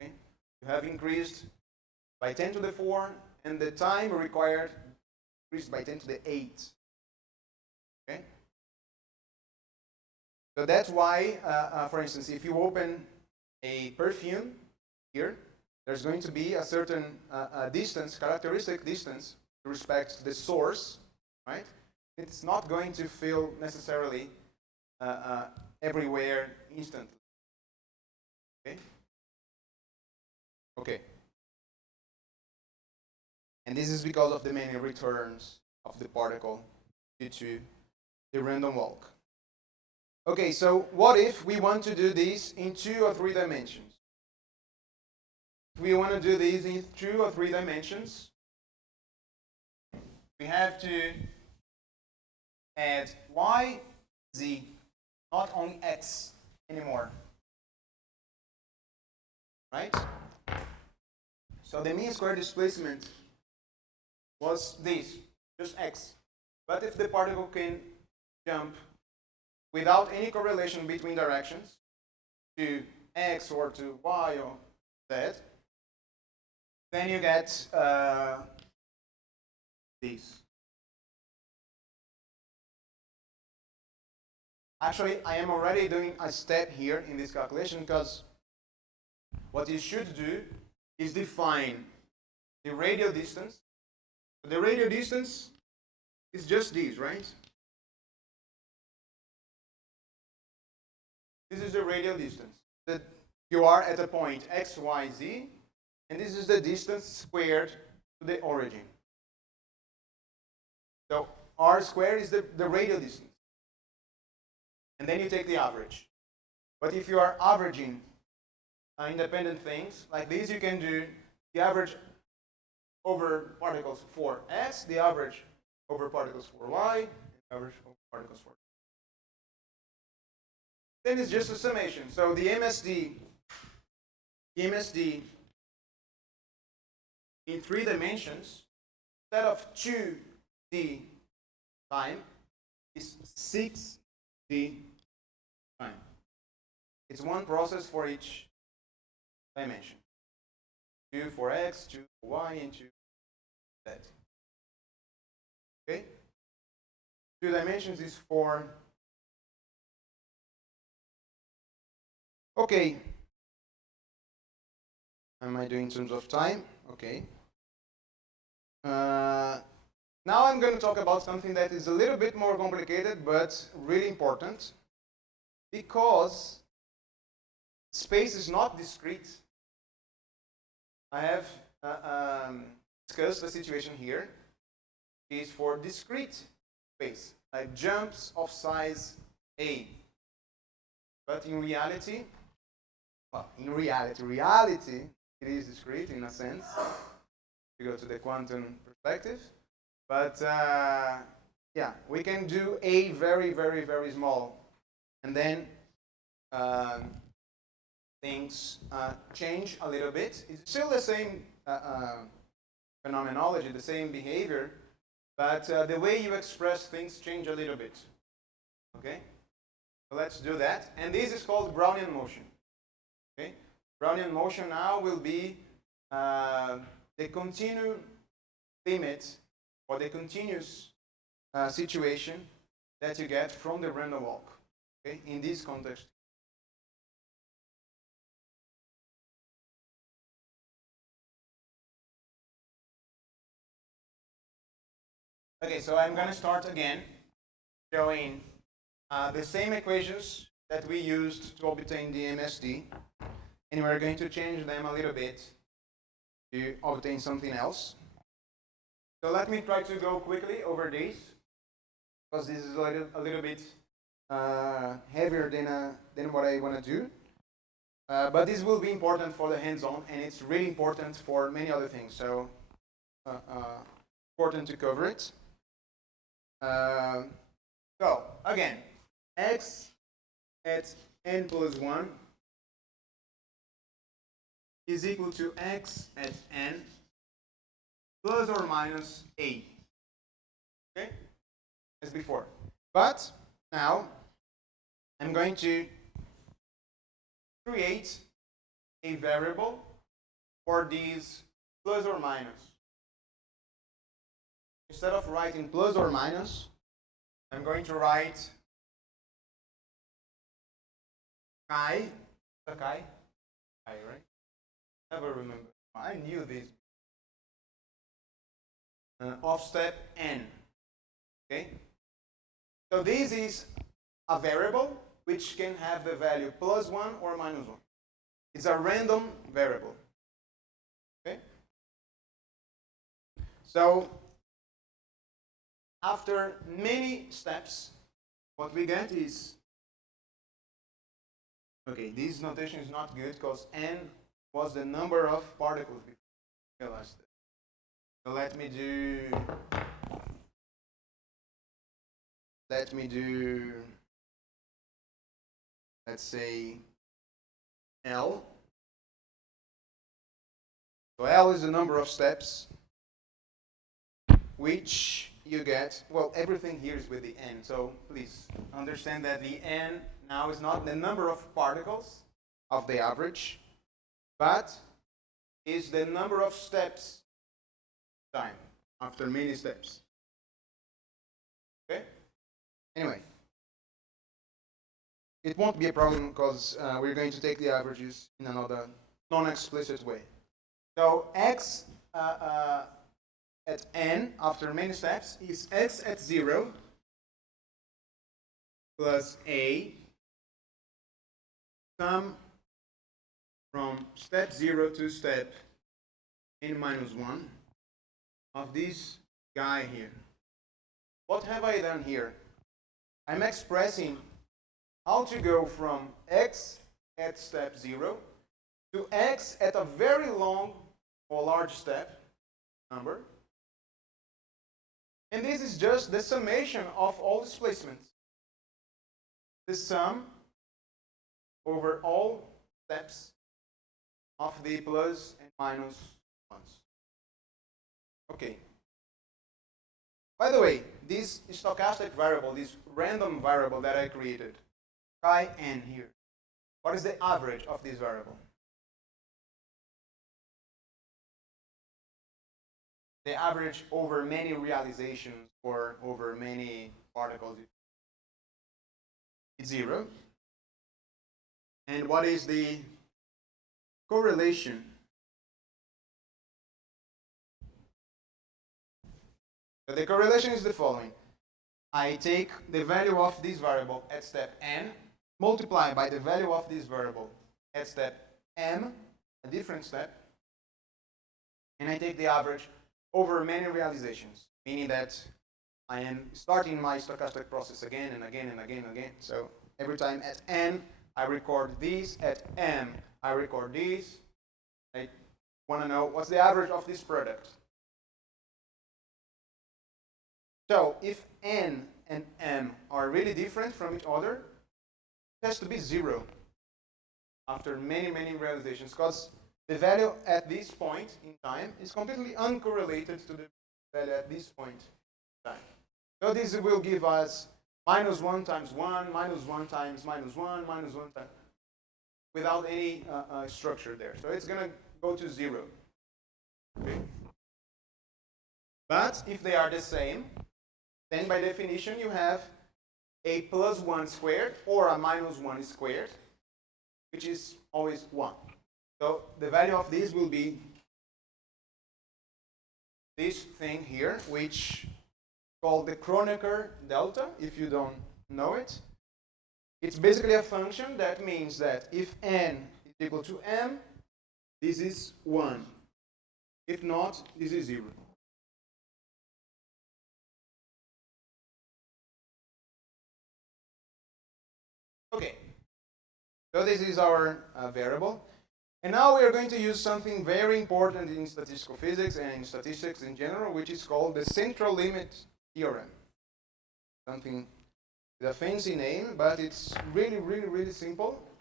Okay? You have increased by 10 to the 4, and the time required increased by 10 to the 8. Okay? So that's why, for instance, if you open a perfume here, there's going to be a certain distance, characteristic distance, with respect to the source, right? It's not going to fill necessarily everywhere instantly. Okay? Okay. And this is because of the many returns of the particle due to the random walk. Okay, so what if we want to do this in 2 or 3 dimensions? If we want to do this in 2 or 3 dimensions, we have to add y, z, not only x anymore. Right? So the mean square displacement was this, just x. But if the particle can jump without any correlation between directions to x or to y or z, then you get this. Actually, I am already doing a step here in this calculation, because what you should do is define the radial distance. The radial distance is just this, right? This is the radial distance that you are at a point x, y, z, and this is the distance squared to the origin. So r squared is the radial distance. And then you take the average. But if you are averaging independent things like this, you can do the average over particles for x, the average over particles for y, the average over particles for. Then it's just a summation. So the MSD in 3 dimensions, instead of 2d time, is 6d time. It's one process for each dimension. 2 for x, 2 for y, and 2 for z. Okay? 2 dimensions is for. Okay. How am I doing in terms of time? Okay. Now I'm going to talk about something that is a little bit more complicated, but really important, because space is not discrete. I have discussed the situation here. It is for discrete space, like jumps of size a. But in reality, reality, it is discrete in a sense. We go to the quantum perspective. But yeah, we can do a very, very, very small. And then things change a little bit. It's still the same phenomenology, the same behavior, but the way you express things change a little bit. Okay? So let's do that. And this is called Brownian motion. Okay? Brownian motion now will be the continued limit or the continuous situation that you get from the random walk. Okay? In this context. Okay, so I'm going to start again showing the same equations that we used to obtain the MSD, and we're going to change them a little bit to obtain something else. So let me try to go quickly over this, because this is a little bit heavier than what I want to do. But this will be important for the hands-on, and it's really important for many other things. So important to cover it. So again, x at n plus 1 is equal to x at n plus or minus a. Okay? As before. But now I'm going to create a variable for these plus or minus. Instead of writing plus or minus, I'm going to write chi, chi, right? Never remember. I knew this. Of step n. Okay. So this is a variable which can have the value +1 or -1. It's a random variable. Okay. So after many steps, what we get is, okay, this notation is not good because n was the number of particles we realized. So let me do, let's say, L. So L is the number of steps which you get. Well, everything here is with the n, so please understand that the n now is not the number of particles of the average, but is the number of steps time after many steps. Okay? Anyway, it won't be a problem because we're going to take the averages in another non-explicit way. So x at n after many steps is x at 0 plus a sum from step 0 to step n minus 1 of this guy here. What have I done here? I'm expressing how to go from x at step 0 to x at a very long or large step number. And this is just the summation of all displacements. The sum over all steps of the plus and minus ones. Okay. By the way, this stochastic variable, this random variable that I created, chi n here, what is the average of this variable? The average over many realizations or over many particles is 0. And what is the correlation? So the correlation is the following. I take the value of this variable at step n, multiply by the value of this variable at step m, a different step, and I take the average over many realizations, meaning that I am starting my stochastic process again and again and again and again. So every time at n, I record this, at m, I record this. I want to know what's the average of this product. So if n and m are really different from each other, it has to be 0 after many, many realizations, because the value at this point in time is completely uncorrelated to the value at this point in time. So this will give us -1 times 1, -1 times -1, -1 times, without any structure there. So it's going to go to 0. Okay. But if they are the same, then by definition you have a +1 squared or a -1 squared, which is always 1. So the value of this will be this thing here, which is called the Kronecker delta, if you don't know it. It's basically a function that means that if n is equal to m, this is 1. If not, this is 0. Okay, so this is our variable. And now we are going to use something very important in statistical physics and in statistics in general, which is called the central limit theorem. Something with a fancy name, but it's really, really, really simple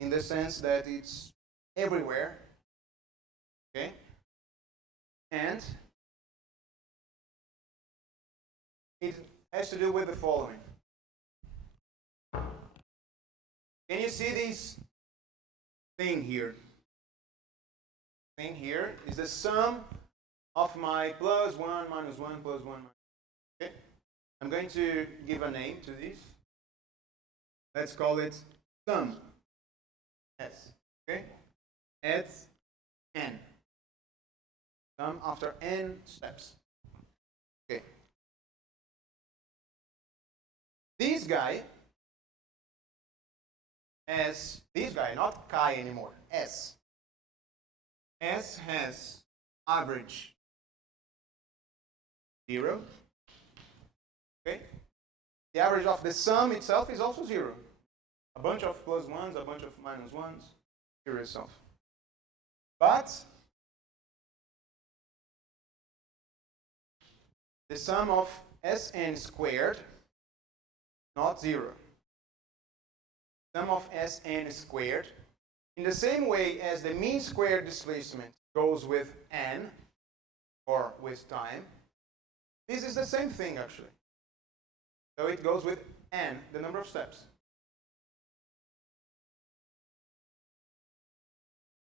in the sense that it's everywhere. Okay? And it has to do with the following. Can you see this thing here? Thing here is the sum of my plus 1, minus 1, plus 1, minus 1. Okay? I'm going to give a name to this. Let's call it sum S. Okay? At n. Sum after n steps. Okay. This guy has this guy, not chi anymore, S. S has average 0. Okay? The average of the sum itself is also 0. A bunch of plus 1s, a bunch of minus 1s, 0 itself. But the sum of Sn squared, not 0. Sum of Sn squared, in the same way as the mean squared displacement goes with n, or with time, this is the same thing actually. So it goes with n, the number of steps.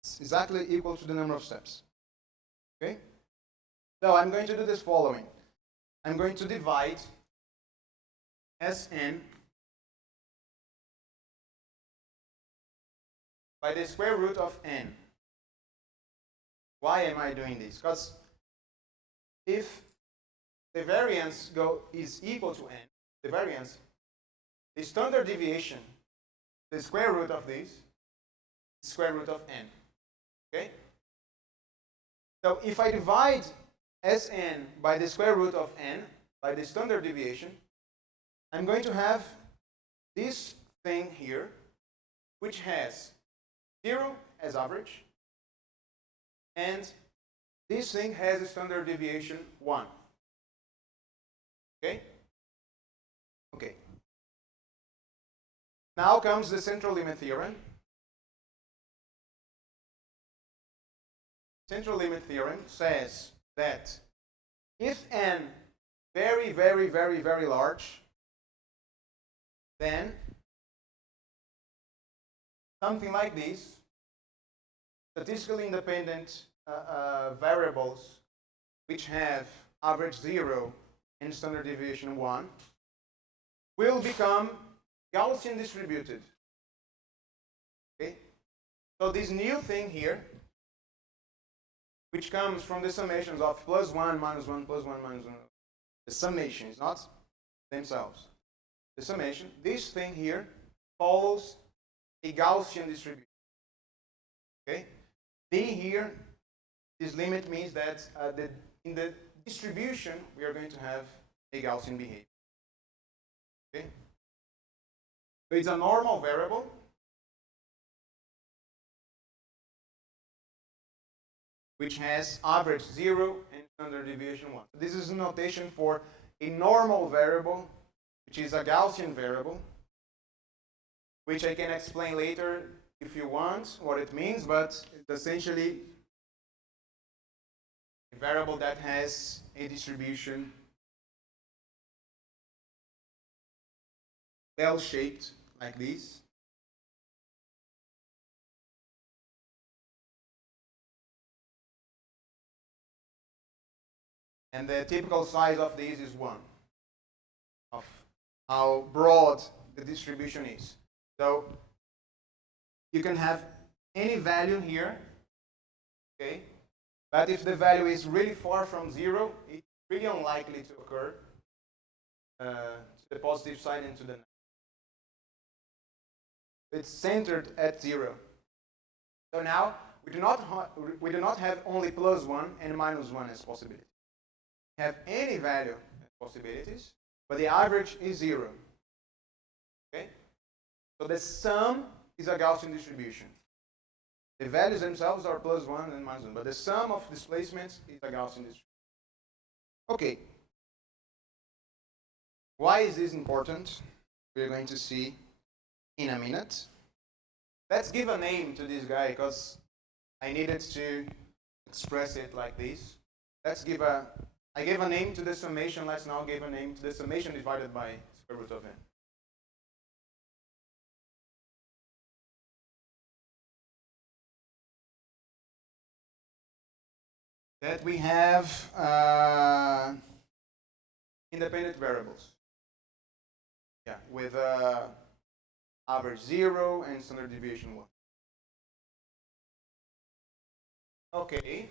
It's exactly equal to the number of steps. Okay? So I'm going to do this following. I'm going to divide Sn by the square root of n. Why am I doing this? Because if the variance is equal to n, the variance, the standard deviation, the square root of this, is square root of n. Okay? So if I divide Sn by the square root of n, by the standard deviation, I'm going to have this thing here, which has 0 as average, and this thing has a standard deviation 1. Okay? Okay. Now comes the central limit theorem. Central limit theorem says that if n very, very, very, very large, then something like this, statistically independent variables which have average 0 and standard deviation 1 will become Gaussian distributed. Okay? So this new thing here, which comes from the summations of plus 1, minus 1, plus 1, minus 1, the summations, not themselves. The summation, this thing here follows a Gaussian distribution. Okay? D here, this limit means that in the distribution we are going to have a Gaussian behavior. Okay? So it's a normal variable. Which has average 0 and standard deviation 1. This is a notation for a normal variable, which is a Gaussian variable, which I can explain later if you want what it means, but it's essentially a variable that has a distribution bell-shaped like this. And the typical size of these is 1, of how broad the distribution is. So you can have any value here, okay? But if the value is really far from 0, it's really unlikely to occur to the positive side and to the negative. It's centered at 0. So now we do not have only plus 1 and minus 1 as possibilities. Have any value as possibilities, but the average is 0. Okay? So the sum is a Gaussian distribution. The values themselves are plus 1 and minus 1, but the sum of displacements is a Gaussian distribution. Okay. Why is this important? We're going to see in a minute. Let's give a name to this guy because I needed to express it like this. I gave a name to the summation. Let's now give a name to the summation divided by square root of n. that we have independent variables. Yeah, with average 0 and standard deviation 1. Okay.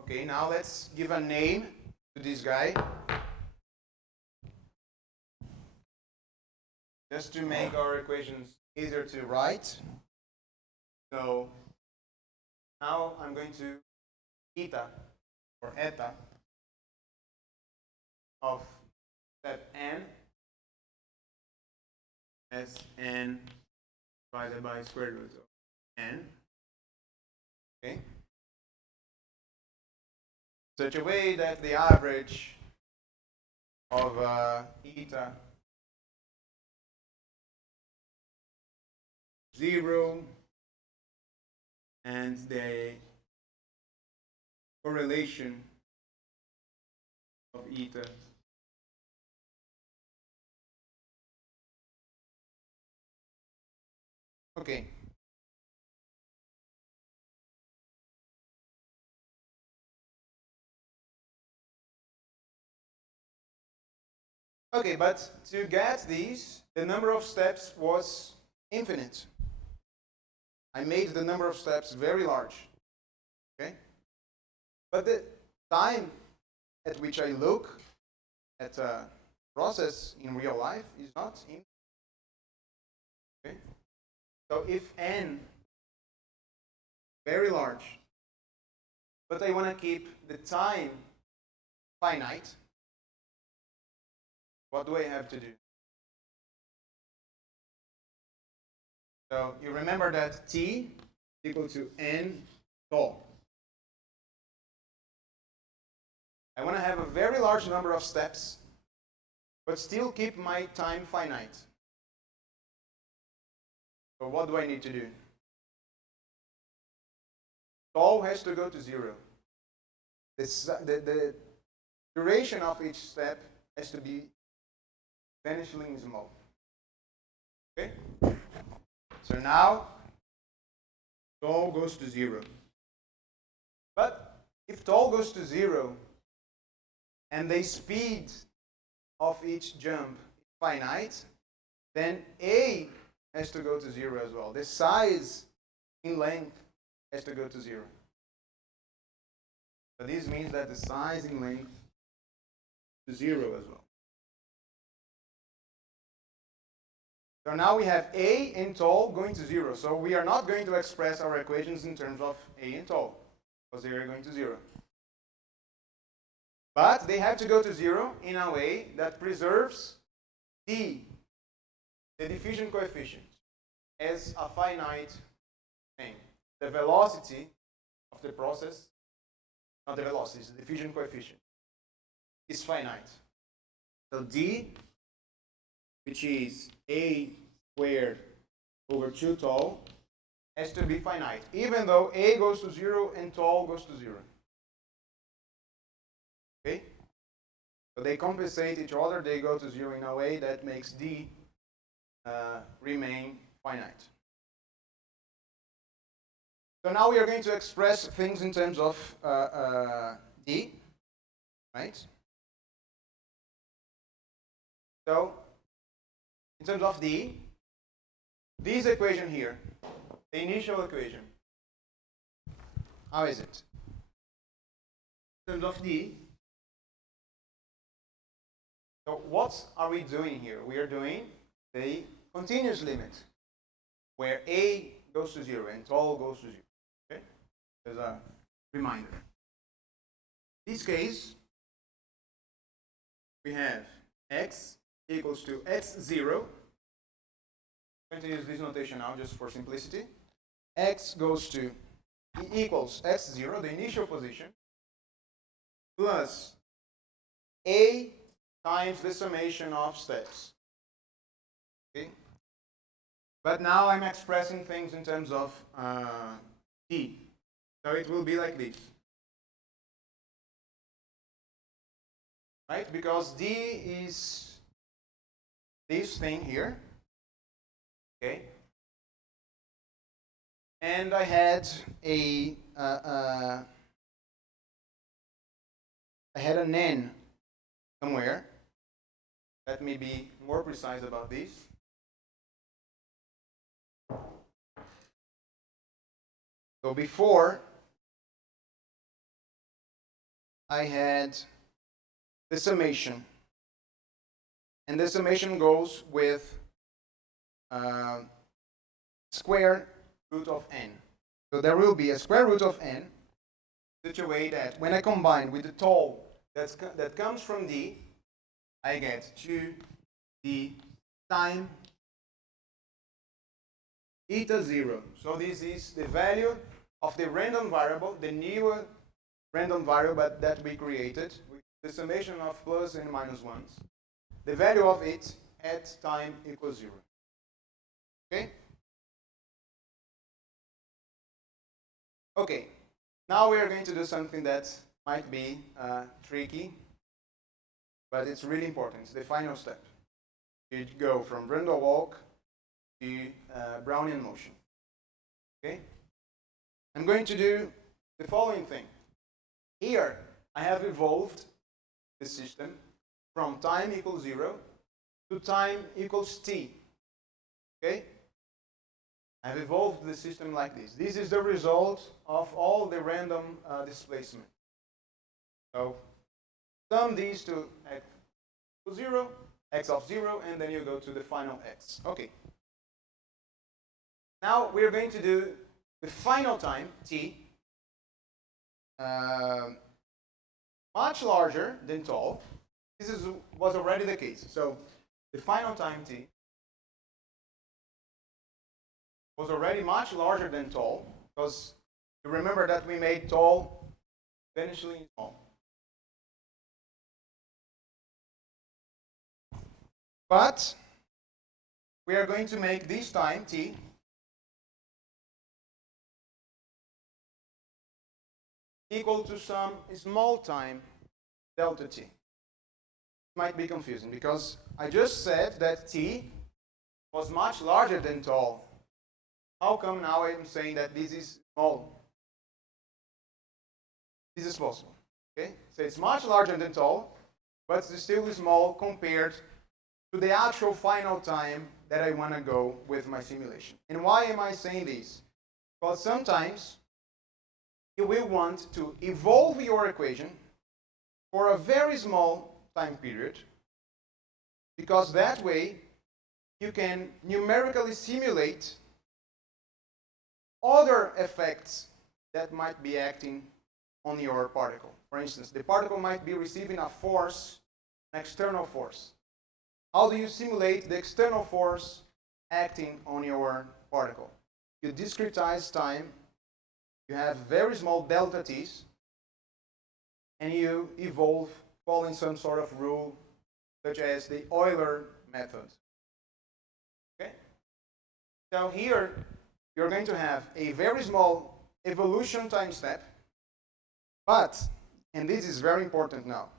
Okay, now let's give a name to this guy. Just to make our equations easier to write. So now I'm going to eta or eta of step n as n divided by square root of n. Okay. Such a way that the average of eta 0 and the correlation of eta okay. Okay, but to get these, the number of steps was infinite. I made the number of steps very large. Okay? But the time at which I look at a process in real life is not infinite. Okay? So if n very large, but I want to keep the time finite, what do I have to do? So you remember that t is equal to n tau. I want to have a very large number of steps, but still keep my time finite. So what do I need to do? Tau has to go to 0. The duration of each step has to be vanishingly small. Okay? So now, tau goes to 0. But if tau goes to 0 and the speed of each jump is finite, then a has to go to 0 as well. The size in length has to go to 0. So this means that the size in length to 0 as well. So now we have a and tau going to 0. So we are not going to express our equations in terms of a and tau, because they are going to 0. But they have to go to 0 in a way that preserves d, the diffusion coefficient, as a finite thing. The velocity of the process, not the velocity, the diffusion coefficient, is finite. So d, which is a squared over 2 tau, has to be finite, even though a goes to 0 and tau goes to 0. Okay? So they compensate each other, they go to 0 in a way that makes d remain finite. So now we are going to express things in terms of d, right? So, in terms of d, this equation here, the initial equation, how is it? In terms of d, so what are we doing here? We are doing the continuous limit, where a goes to 0 and tau goes to 0. Okay? As a reminder. In this case, we have x equals to x0. I'm going to use this notation now just for simplicity. X goes to equals x0, the initial position, plus a times the summation of steps. Okay? But now I'm expressing things in terms of d. So it will be like this. Right? Because d is this thing here. Okay? and I had an n somewhere. Let me be more precise about this. So before, I had the summation, and the summation goes with square root of n. So there will be a square root of n, such a way that when I combine with the tall that comes from d, I get 2d time eta 0. So this is the value of the random variable, the new random variable that we created, with the summation of plus and minus 1s. The value of it at time equals 0. Okay? Okay, now we are going to do something that might be tricky, but it's really important. It's the final step. You go from random walk to Brownian motion. Okay? I'm going to do the following thing. Here, I have evolved the system from time equals 0 to time equals t. Okay? I've evolved the system like this. This is the result of all the random displacement. So sum these to x equals 0, x of 0, and then you go to the final x. Okay. Now we're going to do the final time, t, much larger than tall. This was already the case. So the final time t was already much larger than tall, because you remember that we made tall vanishingly small. But we are going to make this time t equal to some small time delta t. It might be confusing because I just said that t was much larger than tall. How come now I'm saying that this is small? This is possible. Okay? So it's much larger than tall, but it's still small compared to the actual final time that I want to go with my simulation. And why am I saying this? Because sometimes you will want to evolve your equation for a very small time period, because that way you can numerically simulate other effects that might be acting on your particle. For instance, the particle might be receiving a force, an external force. How do you simulate the external force acting on your particle? You discretize time, you have very small delta t's, and you evolve following some sort of rule, such as the Euler method. Okay? So here, you're going to have a very small evolution time step, but, and this is very important now,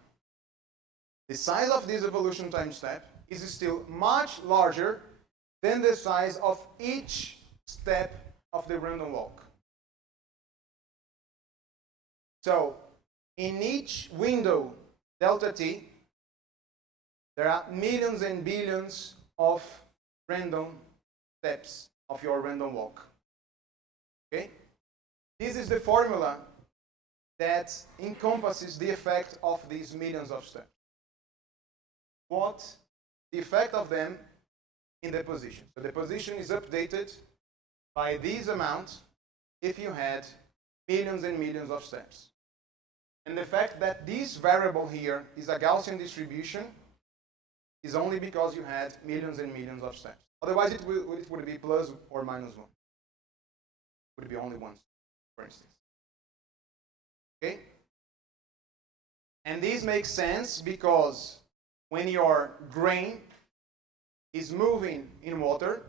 the size of this evolution time step is still much larger than the size of each step of the random walk. So, in each window, delta t, there are millions and billions of random steps of your random walk. Okay? This is the formula that encompasses the effect of these millions of steps. What the effect of them in the position. So the position is updated by these amounts if you had millions and millions of steps. And the fact that this variable here is a Gaussian distribution is only because you had millions and millions of steps. Otherwise, it would be plus or minus 1. It would be only 1, for instance. Okay? And this makes sense because when your grain is moving in water,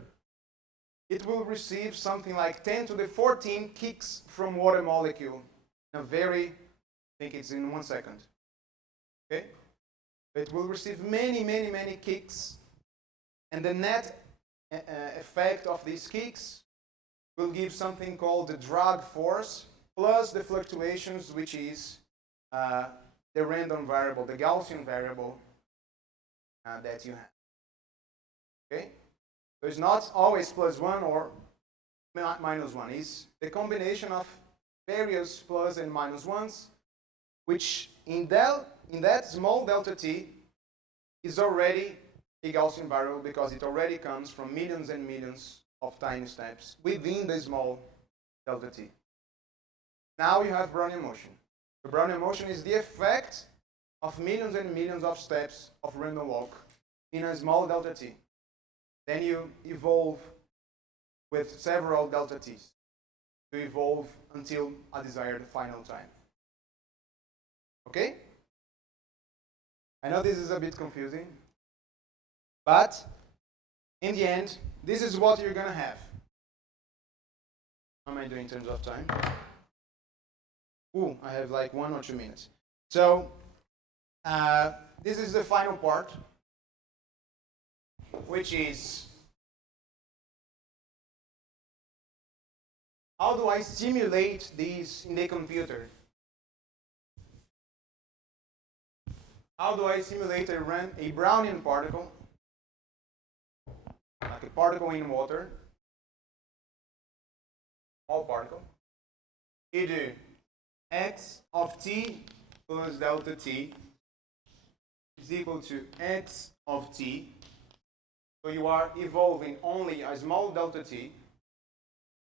it will receive something like 10 to the 14 kicks from water molecule in a very, I think it's in 1 second. Okay? It will receive many, many, many kicks, and the net effect of these kicks will give something called the drag force plus the fluctuations, which is the random variable, the Gaussian variable that you have. Okay? So it's not always plus 1 or minus 1. It's the combination of various plus and minus 1s, which in that small delta t is already a Gaussian variable because it already comes from millions and millions of tiny steps within the small delta t. Now you have Brownian motion. The Brownian motion is the effect of millions and millions of steps of random walk in a small delta t. Then you evolve with several delta t's to evolve until a desired final time. Okay? I know this is a bit confusing, but in the end, this is what you're going to have. How am I doing in terms of time? Ooh, I have like 1 or 2 minutes. So, this is the final part, which is how do I simulate these in the computer? How do I simulate a Brownian particle, like a particle in water, all particle? You do x of t plus delta t is equal to x of t. So you are evolving only a small delta t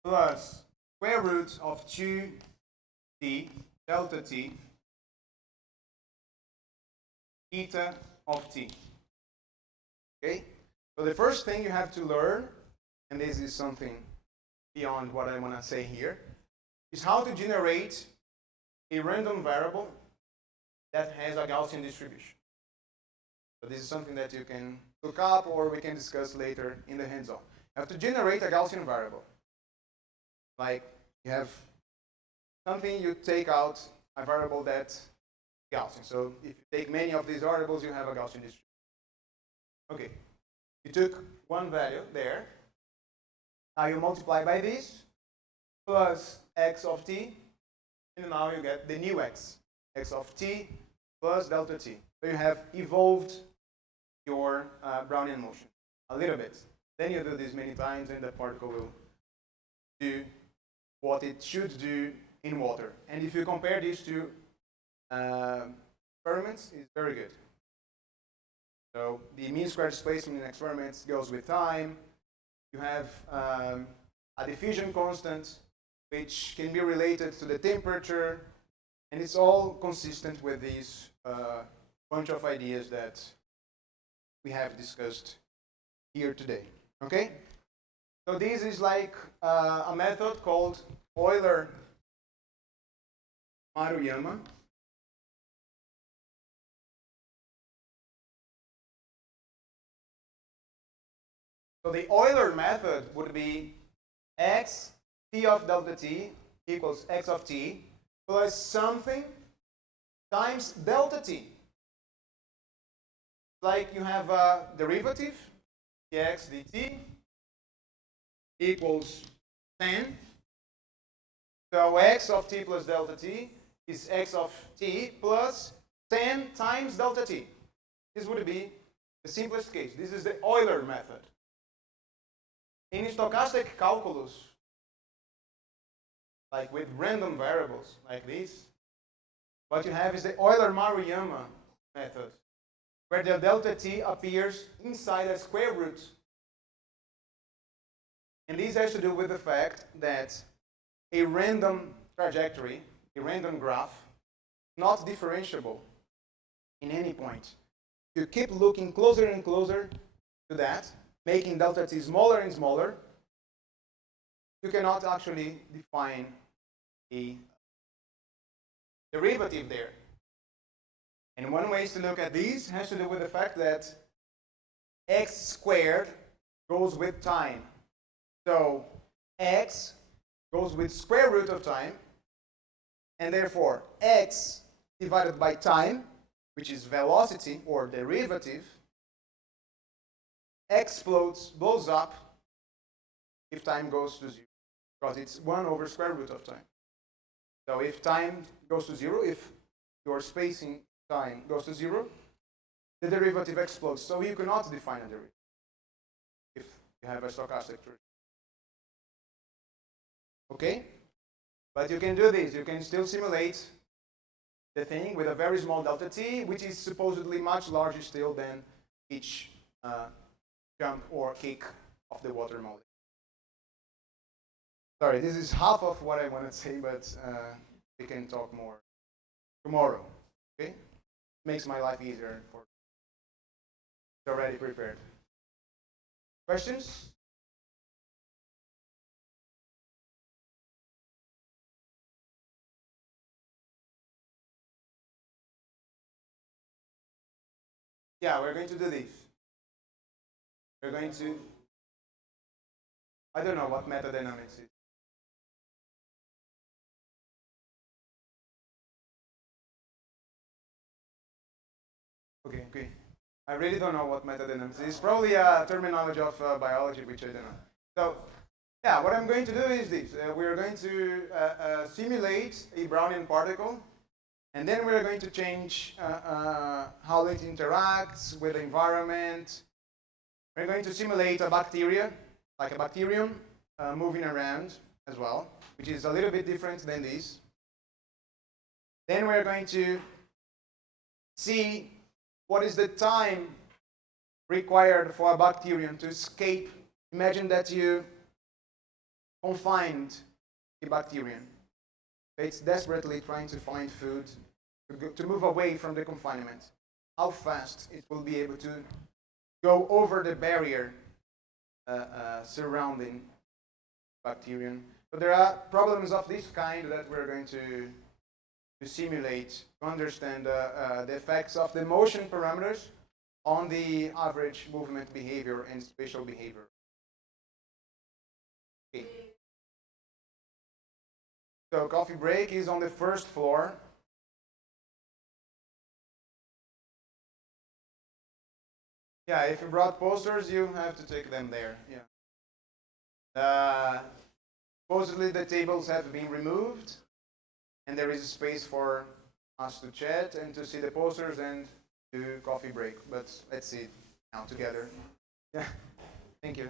plus square root of 2t delta t eta of t. Okay? So the first thing you have to learn, and this is something beyond what I want to say here, is how to generate a random variable that has a Gaussian distribution. So this is something that you can look up or we can discuss later in the hands-on. You have to generate a Gaussian variable. Like you have something, you take out a variable that's Gaussian. So if you take many of these variables, you have a Gaussian distribution. Okay, you took one value there. Now you multiply by this plus x of t, and now you get the new x of t plus delta t. So you have evolved your Brownian motion a little bit. Then you do this many times, and the particle will do what it should do in water. And if you compare these two experiments, it's very good. So the mean square displacement in experiments goes with time. You have a diffusion constant, which can be related to the temperature, and it's all consistent with these bunch of ideas that we have discussed here today. Okay? So this is like a method called Euler-Maruyama. So the Euler method would be x t of delta t equals x of t plus something times delta t. Like you have a derivative, dx dt equals 10. So x of t plus delta t is x of t plus 10 times delta t. This would be the simplest case. This is the Euler method. In stochastic calculus, like with random variables like this, what you have is the Euler-Maruyama method, where the delta t appears inside a square root. And this has to do with the fact that a random trajectory, a random graph, is not differentiable in any point. You keep looking closer and closer to that, making delta t smaller and smaller, you cannot actually define a derivative there. And one way to look at these has to do with the fact that x squared goes with time. So x goes with square root of time, and therefore x divided by time, which is velocity or derivative, explodes, blows up if time goes to 0. because it's 1 over square root of time. So if time goes to 0, if your spacing time goes to 0, the derivative explodes. So you cannot define a derivative if you have a stochastic truth. Okay? But you can do this. You can still simulate the thing with a very small delta t, which is supposedly much larger still than each jump or kick of the water molecule. Sorry, this is half of what I want to say, but we can talk more tomorrow. Okay? Makes my life easier for it's already prepared. Questions? Yeah, we're going to do this. We're going to, I don't know what metadynamics is. Okay. I really don't know what metadynamics is. It's probably a terminology of biology, which I don't know. So, yeah, what I'm going to do is this. We're going to simulate a Brownian particle, and then we're going to change how it interacts with the environment. We're going to simulate a bacteria, like a bacterium, moving around as well, which is a little bit different than this. Then we're going to see what is the time required for a bacterium to escape. Imagine that you confined a bacterium. It's desperately trying to find food, to move away from the confinement. How fast it will be able to go over the barrier surrounding bacterium. So there are problems of this kind that we're going to simulate to understand the effects of the motion parameters on the average movement behavior and spatial behavior. Okay. So coffee break is on the first floor. Yeah, if you brought posters, you have to take them there. Yeah. Supposedly the tables have been removed, and there is a space for us to chat and to see the posters and do coffee break. But let's see it now together. Yeah. Thank you.